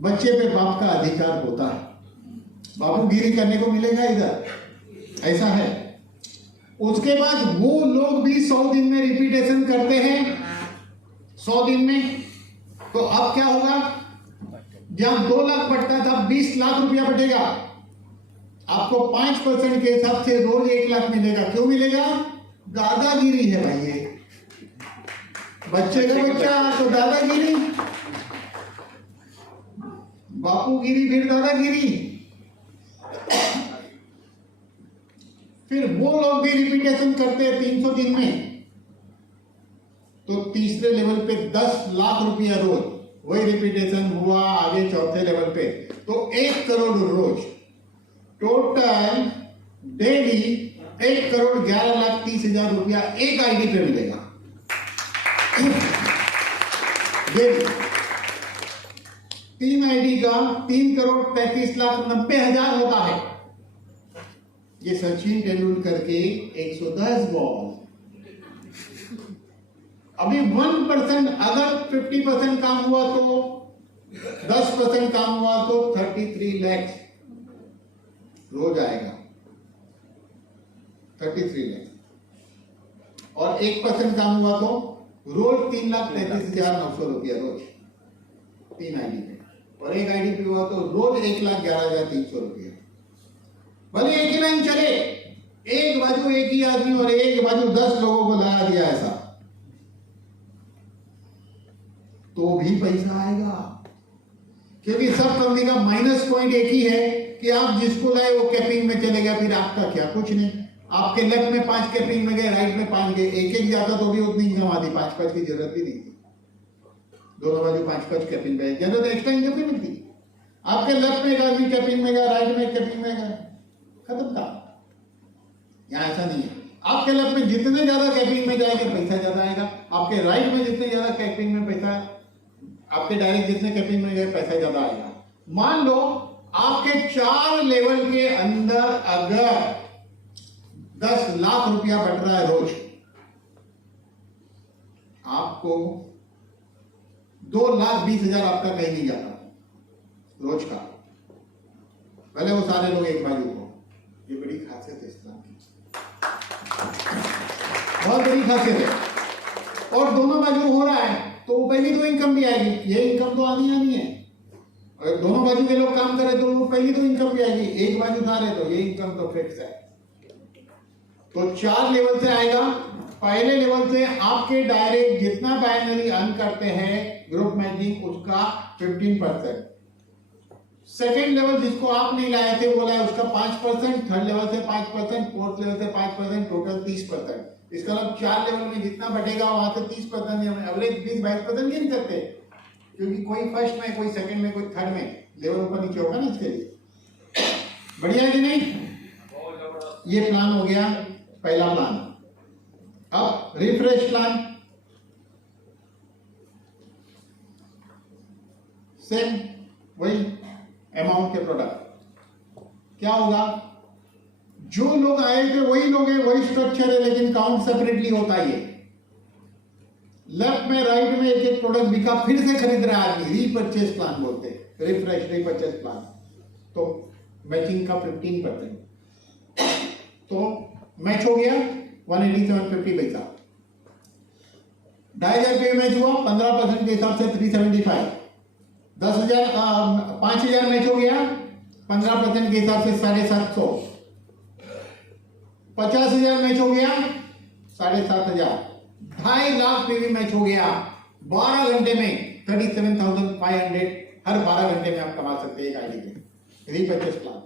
बच्चे पे बाप का अधिकार होता है, बापूगिरी करने को मिलेगा इधर, ऐसा है। उसके बाद वो लोग भी 100 दिन में रिपीटेशन करते हैं, 100 दिन में। तो अब क्या होगा? जहां 2 लाख बढ़ता था, 20 लाख रुपया बढ़ेगा। आपको 5% के हिसाब से रोज 1 लाख मिलेगा। क्यों मिलेगा? दादागिरी है भाई ये, बच्चे का बच्चा तो दादागिरी, बापूगिरी फिर दादागिरी। फिर वो लोग भी रिपीटेशन करते हैं 300 दिन में, तो तीसरे लेवल पे 10 लाख रुपया रोज, वही रिपीटेशन हुआ आगे चौथे लेवल पे तो 1 करोड़ रोज, टोटल डेली 1,11,30,000 रुपया एक आईडी पे मिलेगा डेली। 3 आईडी का 3,33,90,000 होता है। ये सचिन तेंदुलकर के 110 बॉल। अभी 1% अगर 50% काम हुआ तो 10% काम हुआ तो 33 लाख रोज आएगा, 33 लाख। और 1% काम हुआ तो रोज 3,33,900 रुपया रोज 3 आईडी पे, और एक आईडी पे हुआ तो रोज 1,11,300 रुपया। भले एक ही लाइन चले, एक बाजू एक ही आदमी और एक बाजू 10 लोगों को लगा दिया ऐसा, तो भी पैसा आएगा। क्योंकि सब कंपनी का माइनस पॉइंट एक ही है कि आप जिसको लाए वो कैपिंग में चले गया, फिर आपका क्या? कुछ नहीं। आपके लेफ्ट में 5 कैपिंग में गए, राइट में 5 गए, एक जाता तो भी उतनी इनकम आती, 5 की जरूरत भी नहीं थी। दोनों बाजू 5 कैपिंग गए, जरूरत एक्स्ट्रा इनकम भी मिलती। आपके लेफ्ट में एक आदमी कैपिंग में गया, राइट में कैपिंग में गया, खत्म था। यहाँ ऐसा नहीं है। आपके लेफ्ट में जितने ज्यादा कैपिंग में जाएंगे पैसा ज्यादा आएगा, आपके राइट में जितने ज्यादा कैपिंग में पैसा, आपके डायरेक्ट जितने कैपिंग में गए पैसा ज्यादा आएगा। मान लो आपके 4 लेवल के अंदर अगर 10 लाख रुपया बट रहा है रोज, आपको 2,20,000 आपका कहीं नहीं जाता रोज का। पहले वो सारे लोग एक बाजू को, ये बड़ी खासियत है इस्लाम की, बहुत बड़ी खासियत है। और दोनों बाजू हो रहा है तो पहली तो इनकम भी आएगी, ये इनकम तो आनी है। और दोनों बाजू के लोग काम करें तो पहली तो इनकम भी आएगी, एक बाजू खा रहे तो ये इनकम तो फिक्स है। तो 4 लेवल से आएगा। पहले लेवल से आपके डायरेक्ट जितना बाइनरी अर्न करते हैं ग्रुप मैचिंग उसका 15%। सेकेंड लेवल जिसको आप नहीं लाए थे वो लाए उसका 5%, थर्ड लेवल से 5%, फोर्थ लेवल से 5%, टोटल 30%। इसका मतलब 4 लेवल में जितना बढ़ेगा वहां से 30%, एवरेज 20-22% गिन सकते हैं, क्योंकि कोई फर्स्ट में, कोई सेकंड में, कोई थर्ड में लेवल ऊपर नीचे होगा ना। इसके लिए बढ़िया है कि नहीं? ये प्लान हो गया, पहला प्लान। अब रिफ्रेश प्लान, सेम वही अमाउंट के प्रोडक्ट। क्या होगा? जो लोग आए थे वही लोग हैं, वही स्ट्रक्चर है, लेकिन काउंट सेपरेटली होता है। लेफ्ट में राइट में एक एक प्रोडक्ट बिका, फिर से खरीद रहा है आदमी, रीपरचेज प्लान बोलते हैं, रिफ्रेश रीपरचेज प्लान। तो मैचिंग का 15%, तो मैच हो गया 187.50 पैसा। 2,500 रुपये मैच हुआ, 15% के हिसाब से 375। 5,000 मैच हो गया, 15% के हिसाब से 750। 50,000 मैच हो गया, 7,500। 2.5 लाख पीवी मैच हो गया 12 घंटे में, 37,500 हर 12 घंटे में आप कमा सकते हैं एक आईडी पे। Repurchase plan,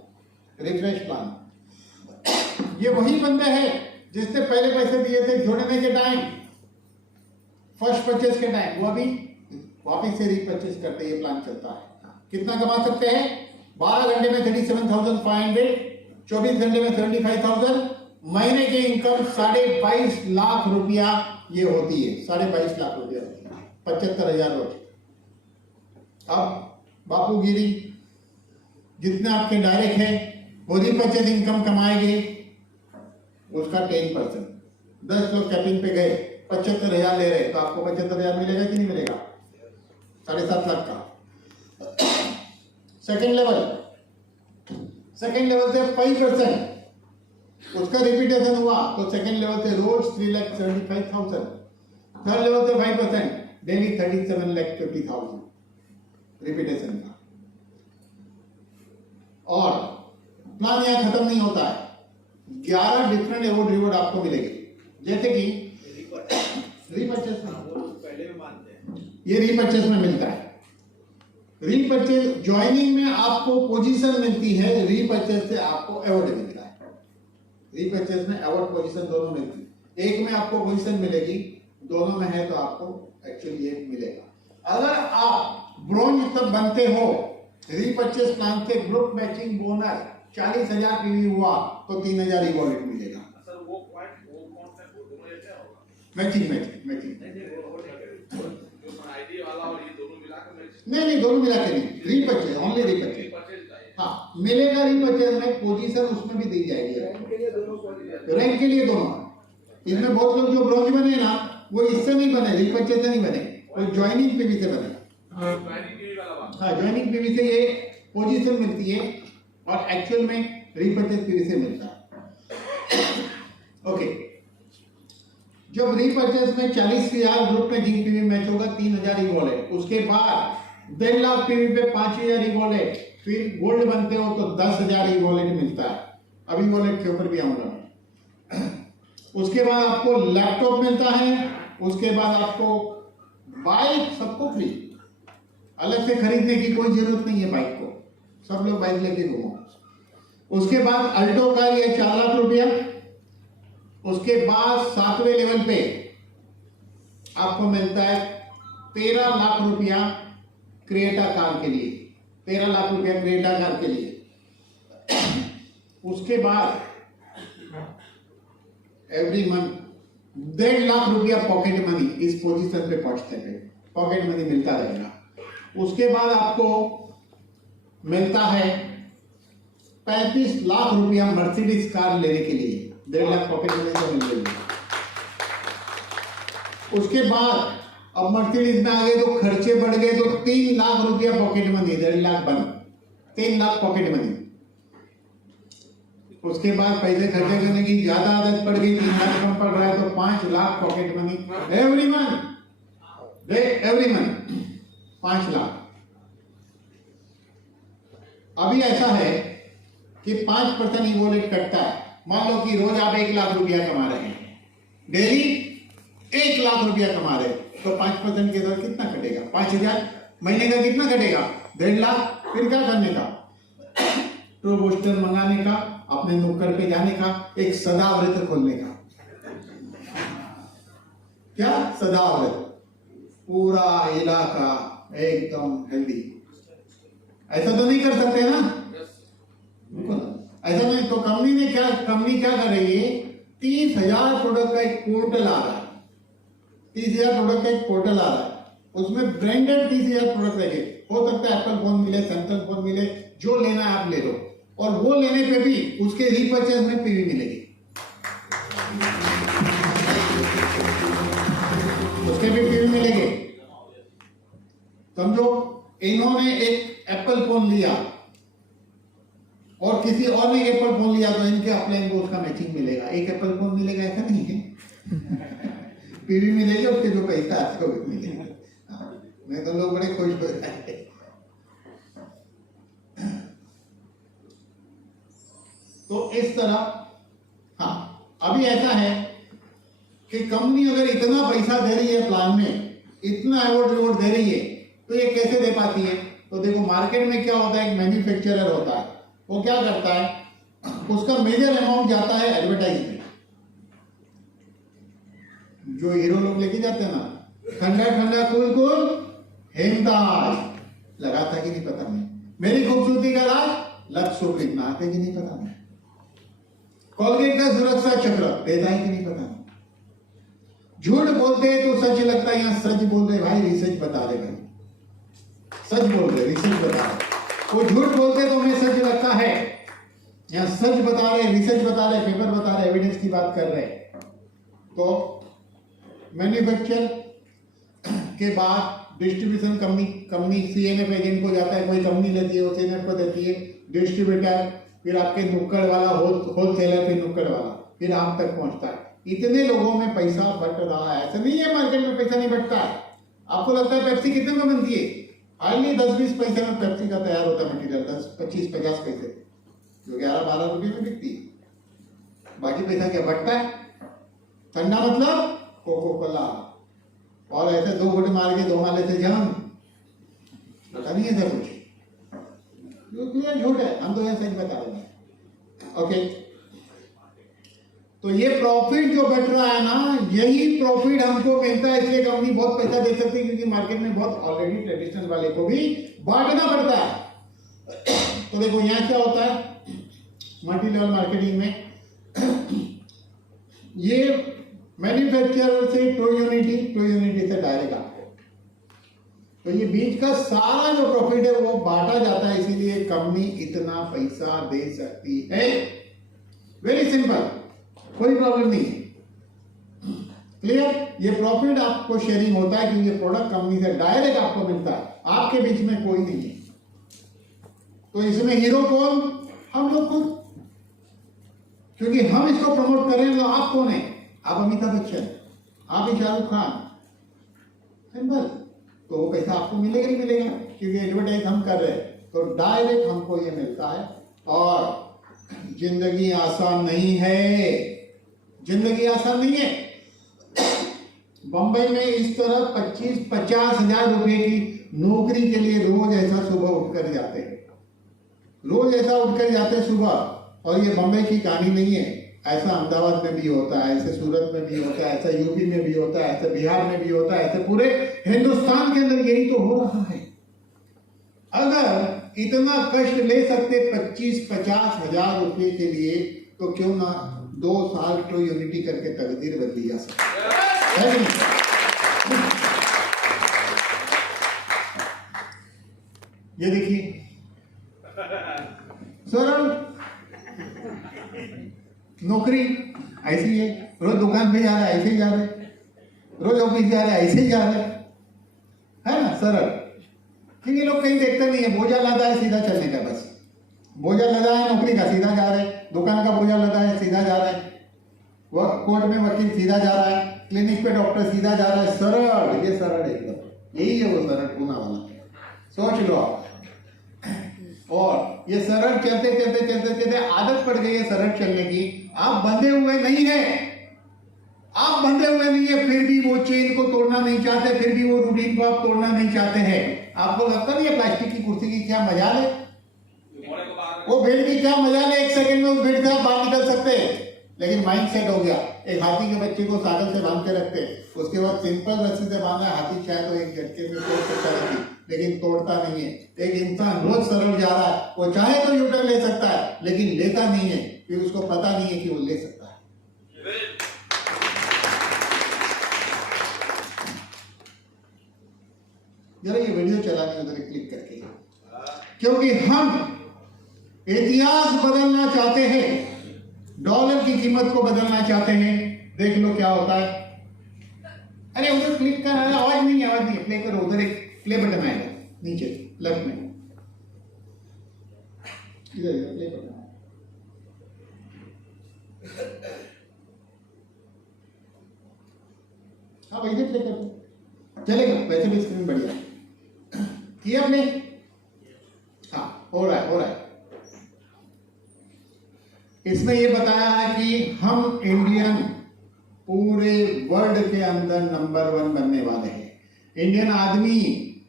refresh plan. ये वही बंदा है जिसने पहले पैसे दिए थे जोड़ने के टाइम, फर्स्ट परचेज के टाइम, वो अभी वापिस से रीपरचेज करते ये प्लान चलता है। कितना कमा सकते हैं? 12 घंटे में 37,500, 24 घंटे में 75,000, महीने की इनकम 22.5 लाख रुपया ये होती है। 22.5 लाख रुपया होती है, 75,000 रोज। अब बापूगिरी, जितने आपके डायरेक्ट है वो रीपरचेज इनकम कमाएंगे, उसका 10%। 10 लोग कैपिंग पे गए, 75,000 ले रहे, तो आपको 75,000 मिलेगा कि नहीं मिलेगा? 7.5 लाख का। सेकेंड लेवल से 5%, उसका रिपीटेशन हुआ तो सेकेंड लेवल से रोज 3,75,000। थर्ड लेवल से 5%, डेली 37,50,000 रिपीटेशन का। और प्लान यहाँ खत्म नहीं होता है। 11 डिफरेंट अवार्ड रिवॉर्ड आपको मिलेंगे, जैसे कि रीपर्चेस में पहले भी मानते हैं, ये रीपर्चेस में मिलता है। रीपर्चेस ज्वाइनिंग में आपको पोजीशन मिलती है, रीपर्चेस से आपको अवार्ड मिलता है। रीपर्चेस में अवार्ड पोजीशन दोनों मिलती है। एक में आपको पोजीशन मिलेगी, दोनों में है तो आपको एक्चुअली एक मिलेगा। अगर आप ब्रॉन्ज तब बनते हो रीपर्चेस प्लान से, ग्रुप मैचिंग बोनस 40,000 पीवी हुआ तो 3,000 वॉलेट मिलेगा। सर वो पॉइंट वो कौन सा वो दोनों ये क्या होगा? मैचिंग मैचिंग मैचिंग जो आईडी वाला और ये दोनों मिला के मैच नहीं दोनों मिला के नहीं, रीपर्चेस ओनली रीपर्चेस। परचेज चाहिए। हाँ मिलेगा रीपर्चेस में, पोजीशन उसमें भी दी जाएगी, रैंक के लिए दोनों को रैंक के लिए दोनों। इसमें बहुत लोग जो ब्रॉन्ज बने ना वो इससे नहीं बने, रीपर्चेस से नहीं बने, वो ज्वाइनिंग पीवी से बने। ज्वाइनिंग पीवी वाला बात। हाँ ज्वाइनिंग पीवी से ये पोजीशन मिलती है और एक्चुअल में रीपर्चेस पीवी से मिलता है। ओके, जब रीपर्चेस में 40,000 ग्रुप में जिंक पीवी मैच होगा 3,000 वॉलेट, उसके बाद 1.5 लाख पीवी पे 5,000 वॉलेट, फिर गोल्ड बनते हो तो 10,000 वॉलेट मिलता है। अभी वॉलेट के ऊपर भी आऊंगा मैं। उसके बाद आपको लैपटॉप मिलता है, उसके बाद आपको बाइक सबको फ्री, अलग से खरीदने की कोई जरूरत नहीं है बाइक को, सब लोग बाइक लेके घूमो। उसके बाद अल्टो कार ये 4 लाख रुपया। उसके बाद 7वें लेवल पे आपको मिलता है 13 लाख रुपया क्रेटा कार के लिए, 13 लाख रुपया क्रेटा कार के लिए। उसके बाद एवरी मंथ 1.5 लाख रुपया पॉकेट मनी, इस पोजीशन पे पहुंचते हैं पॉकेट मनी मिलता रहेगा। उसके बाद आपको मिलता है 35 लाख रुपया मर्सिडीज कार लेने के लिए, 1.5 लाख पॉकेट मनी से मिल जाएगी। उसके बाद अब मर्सिडीज में आ गए तो खर्चे बढ़ गए तो 3 लाख रुपया पॉकेट मनी, 1.5 लाख बंद, 3 लाख पॉकेट मनी। उसके बाद पैसे खर्चे करने की ज्यादा आदत पड़ गई, 3 लाख कम पड़ रहा है तो 5 lakh pocket money every month 5 lakh. अभी ऐसा है कि 5% ही वॉलेट कटता है। मान लो कि रोज आप 1 लाख रुपया कमा रहे हैं, डेली 1 लाख रुपया कमा रहे हैं तो 5% के दर कितना कटेगा? 5,000। महीने का कितना कटेगा? 1.5 लाख। फिर क्या करने का? तो पोस्टर मंगाने का, अपने नुक्कड़ पे जाने का, एक सदाव्रत खोलने का। क्या सदाव्रत? पूरा इलाका एकदम हेल्दी। ऐसा तो नहीं कर सकते ना, ऐसा नहीं तो कंपनी क्या कर रही है? 30,000 प्रोडक्ट का एक पोर्टल आ रहा है, 30,000 प्रोडक्ट का एक पोर्टल आ रहा है, उसमें ब्रांडेड 30,000 प्रोडक्ट रखे। हो सकता है एप्पल फोन मिले, सैमसंग फोन मिले, जो लेना है आप ले लो, और वो लेने पे भी उसके रीपर्चेज में पीवी मिलेगी, उसके भी पीवी मिलेंगे। समझो इन्होंने एक एप्पल फोन लिया और किसी और ने एप्पल फोन लिया तो इनके अपलाइन को उसका मैचिंग मिलेगा। एक एप्पल फोन मिलेगा ऐसा नहीं है। पीवी मिलेगी, उसके जो पैसा आपको भी मिलेगा। नहीं तो लोग बड़े खुश हो जाते। तो इस तरह हाँ, अभी ऐसा है कि कंपनी अगर इतना पैसा दे रही है प्लान में, इतना अवार्ड रिवॉर्ड दे रही है, तो ये कैसे दे पाती है? तो देखो मार्केट में क्या होता है, एक मैन्युफैक्चरर होता है, वो क्या करता है, उसका मेजर अमाउंट जाता है एडवर्टाइजमेंट। जो हीरो लोग लेके जाते हैं ना, ठंडा ठंडा कूल कूल हेमताज, लगाता कि नहीं पता नहीं, मेरी खूबसूरती का राज लक्स कितना आते कि नहीं पता नहीं, कोलगेट का सुरक्षा चक्र देता है कि नहीं पता नहीं। झूठ बोलते हैं तो सच लगता है, यहाँ सच बोल रहे भाई, रिसर्च बता रहे भाई, सच बोल रहे, रिसर्च बता रहे। वो झूठ बोलते तो हमें सच लगता है, यहाँ सच बता रहे, रिसर्च बता रहे, पेपर बता रहे, एविडेंस की बात कर रहे। तो मैन्युफैक्चर के बाद डिस्ट्रीब्यूशन कंपनी सीएनएफ एजेंट को जाता है, कोई कंपनी लेती है, वो सीएनएफ को देती है, डिस्ट्रीब्यूटर, फिर आपके नुक्कड़ वाला, होलसेलर, फिर नुक्कड़ वाला, फिर आप तक पहुंचता है। इतने लोगों में पैसा बट रहा है। ऐसा नहीं है मार्केट में पैसा नहीं बटता है। आपको लगता है पेप्सी कितने में बनती है? हार्डली 10-20 पैसे में पेप्सी का तैयार होता है मटेरियल, 10, 25, 50 पैसे। जो 11-12 रुपये में बिकती है। बाकी पैसा क्या बटता है? ठंडा मतलब कोको कोला, और ऐसे 2 घुट मार के 2 माले से जम, पता नहीं है सब कुछ, क्लियर झूठ है। हम तो यह सच बता रहे हैं। ओके, तो ये प्रॉफिट जो बच रहा है ना, यही प्रॉफिट हमको मिलता है, इसलिए कंपनी बहुत पैसा दे सकती है, क्योंकि मार्केट में बहुत ऑलरेडी ट्रेडिशनल वाले को भी बांटना पड़ता है। तो देखो यहाँ क्या होता है मल्टी लेवल मार्केटिंग में, ये मैन्युफैक्चरर से टू यूनिटी से डायरेक्ट आपको, तो ये बीच का सारा जो प्रॉफिट है वो बांटा जाता है, इसीलिए कंपनी इतना पैसा दे सकती है। वेरी सिंपल, कोई प्रॉब्लम नहीं है। क्लियर? ये प्रॉफिट आपको शेयरिंग होता है क्योंकि ये प्रोडक्ट कंपनी से डायरेक्ट आपको मिलता है, आपके बीच में कोई नहीं है। तो इसमें हीरो कौन? हम लोग खुद, क्योंकि हम इसको प्रमोट कर रहे हैं। तो आप कौन है? आप अमिताभ बच्चन, आप ही शाहरुख खान, सिंपल। तो वो पैसा आपको मिलेगा ही मिलेगा, क्योंकि एडवर्टाइज हम कर रहे हैं, तो डायरेक्ट हमको ये मिलता है। और जिंदगी आसान नहीं है, जिंदगी आसान नहीं है। बंबई में इस तरह 25-50 हजार रुपए की नौकरी के लिए रोज ऐसा सुबह उठकर जाते हैं, रोज ऐसा उठकर जाते हैं सुबह। और ये बंबई की कहानी नहीं है, ऐसा अहमदाबाद में भी होता है, ऐसे सूरत में भी होता है, ऐसा यूपी में भी होता है, ऐसे बिहार में भी होता है, ऐसे पूरे हिंदुस्तान के अंदर यही तो हो रहा है। अगर इतना कष्ट ले सकते 25-50 हजार रुपए के लिए, तो क्यों ना 2 साल टू यूनिटी करके तकदीर बदली जा सकती है कि नहीं? ये देखिए सरल नौकरी ऐसी है, रोज दुकान पे जा रहा है ऐसे ही जा रहे, रोज ऑफिस जा रहा है ऐसे ही जा रहे, है ना सरल। क्योंकि लोग कहीं देखते नहीं है, बोझा लदा है सीधा चलने का, बस बोझा लदा है नौकरी का सीधा जा रहे, दुकान का बोझा लदा है सीधा जा रहा है, कोर्ट में वकील सीधा जा रहा है, क्लिनिक पे डॉक्टर सीधा जा रहा है, सरल। ये सरल है एकदम, यही है वो सरल पूना वाला, सोच लो आप। और ये सरल चलते चलते चलते चलते आदत पड़ गई है सरल चलने की। आप बंधे हुए नहीं है, आप बंधे हुए नहीं है, फिर भी वो चेन को तोड़ना नहीं चाहते, फिर भी वो रूटीन को आप तोड़ना नहीं चाहते हैं। आपको लगता नहीं है प्लास्टिक की कुर्सी की क्या मजा है, वो बेड की क्या मजा है, 1 सेकंड में उस बेड से आप बाहर निकल सकते हैं। लेकिन माइंड सेट हो गया, एक हाथी के बच्चे को साइकिल से बांध के रखते, उसके बाद सिंपल रस्सी से बांधा, हाथी चाहे तो एक झटके में तोड़ सकता है, लेकिन तोड़ता नहीं है। एक इंसान रोज सरल जा रहा है, वो चाहे तो यूटर्न ले सकता है, लेकिन लेता नहीं है, क्योंकि उसको पता नहीं है कि वो ले सकता है। जरा ये वीडियो चलाने उधर क्लिक करके, क्योंकि हम इतिहास बदलना चाहते हैं, डॉलर की कीमत को बदलना चाहते हैं। देख लो क्या होता है। अरे उधर क्लिक कर, आवाज नहीं है, आवाज नहीं है, प्ले करो, उधर एक प्ले बटन आएगा नीचे लेफ्ट में, इधर प्ले बटन। हाँ वही प्ले करो, चलेगा, वैसे भी स्क्रीन बढ़िया किया आपने। हाँ हो रहा है, हो रहा है। इसमें ये बताया है कि हम इंडियन पूरे वर्ल्ड के अंदर नंबर 1 बनने वाले हैं। इंडियन आदमी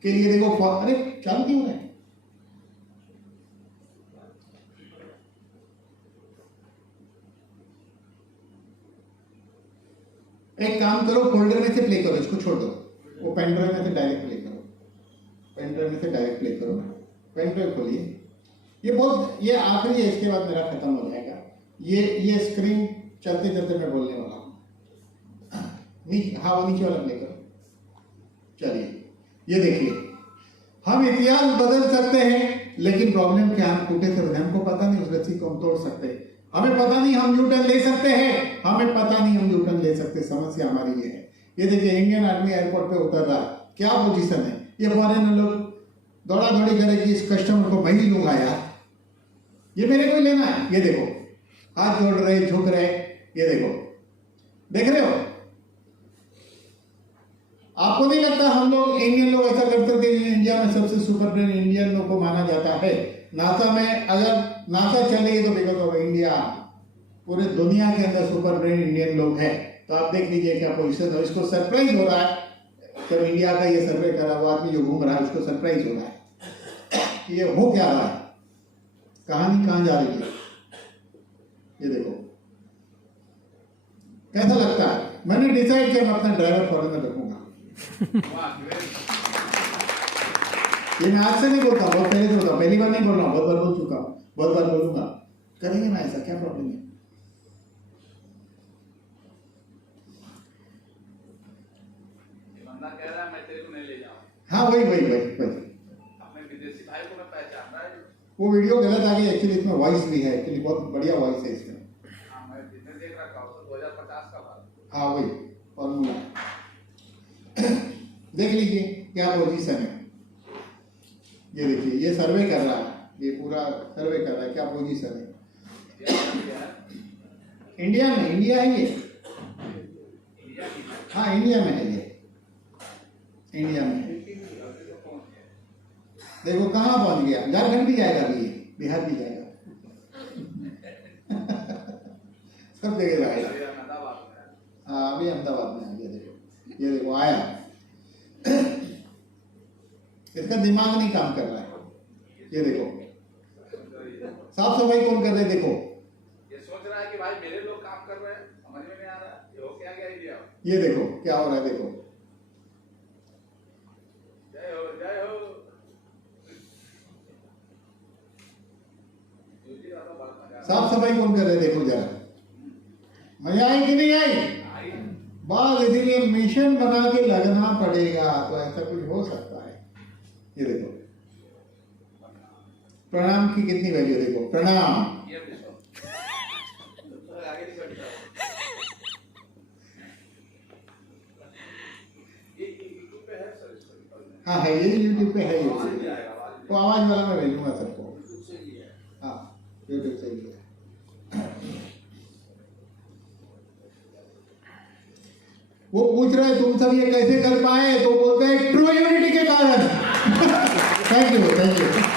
के लिए देखो, अरे चालू क्यों हो रहा है? एक काम करो, फोल्डर में से प्ले करो, इसको छोड़ दो, वो पेन ड्राइव में से डायरेक्ट प्ले करो, पेन ड्राइव में से डायरेक्ट प्ले करो, पेन ड्राइव खोलिए। ये आखिरी है, इसके बाद मेरा खत्म हो जाएगा। ये स्क्रीन चलते चलते मैं बोलने वाला हूँ। हाँ वो नीचे वाला प्ले करो। चलिए ये देखिए, हम इतिहास बदल सकते हैं, लेकिन प्रॉब्लम क्या, हम टूटे से बने, हमको पता नहीं उस रस्सी को हम तोड़ सकते हैं, हमें पता नहीं हम न्यूटन ले सकते हैं, हमें पता नहीं हम न्यूटन ले सकते। समस्या हमारी ये है। ये देखिए इंडियन आर्मी एयरपोर्ट पे उतर रहा है, क्या पोजीशन है, ये फॉरेनर लोग दौड़ा दौड़ी करेगी, इस कस्टमर को वही लोग आया, ये मेरे को ही लेना है। ये देखो हाथ जोड़ रहे, झुक रहे, ये देखो, देख रहे हो? आपको नहीं लगता हम लोग इंडियन लोग ऐसा करते थे? इंडिया में सबसे सुपर ब्रेन इंडियन लोग को माना जाता है। नासा में अगर नासा चलेगी तो बिकॉज ऑफ इंडिया पूरे दुनिया के अंदर सुपर ब्रेन इंडियन लोग हैं। तो आप देख लीजिए क्या पोजीशन है। इसको सरप्राइज हो रहा है जब इंडिया का ये सर्वे करा हुआ आदमी जो घूम रहा है उसको सरप्राइज हो रहा है कि ये हो क्या रहा है, कहानी कहाँ जा रही है। ये देखो कैसा लगता है। मैंने डिसाइड किया मैं अपना ड्राइवर फॉरेनर रखूंगा। ये मैं आज से नहीं बोलता, बहुत पहले से बोलता हूँ, पहली बार नहीं बोल रहा हूँ, बहुत बार बोल चुका हूँ, बहुत बार बोलूंगा। करेंगे ना ऐसा, क्या प्रॉब्लम है। बंदा कह रहा है मैं तेरे को नहीं ले जाऊँ। हाँ वही अपने विदेशी भाई को मैं पहचान रहा है। वो वीडियो गलत आ गई एक्चुअली। इसमें वॉइस भी है एक्चुअली, बहुत बढ़िया वॉइस है इसमें। हाँ मैं जितने देख रखा हूँ 2050 का बात। हाँ वही फॉर्मूला देख लीजिए क्या पोजीशन है। ये देखिए ये सर्वे कर रहा है, ये पूरा सर्वे कर रहा है क्या पोजीशन है इंडिया में। इंडिया है ये, हाँ इंडिया में है ये, इंडिया में है। देखो कहाँ पहुंच गया, झारखंड भी जाएगा अभी ये, बिहार भी जाएगा सब जगह जाएगा। हाँ अभी अहमदाबाद में आ गया। देखो ये देखो आया। इसका दिमाग नहीं काम कर रहा है। ये देखो साफ सफाई कौन कर रहे हैं। देखो ये सोच रहा है कि भाई मेरे लोग काम कर रहे हैं, समझ में नहीं आ रहा ये हो क्या गया इंडिया। ये देखो क्या हो रहा है। देखो जय हो जय हो। साफ सफाई कौन कर रहे हैं। देखो जरा मजा आई कि नहीं आई बात। इसीलिए मिशन बना के लगना पड़ेगा तो ऐसा कुछ हो सकता है। ये देखो प्रणाम की कितनी वैल्यू। देखो प्रणाम। हाँ है ये यूट्यूब पे है। तो आवाज वाला मैं भेजूंगा सबको। हाँ यूट्यूब से ही है। वो पूछ रहे तुम सब ये कैसे कर पाए, तो बोलते हैं ट्रू यूनिटी के कारण। Thank you thank you.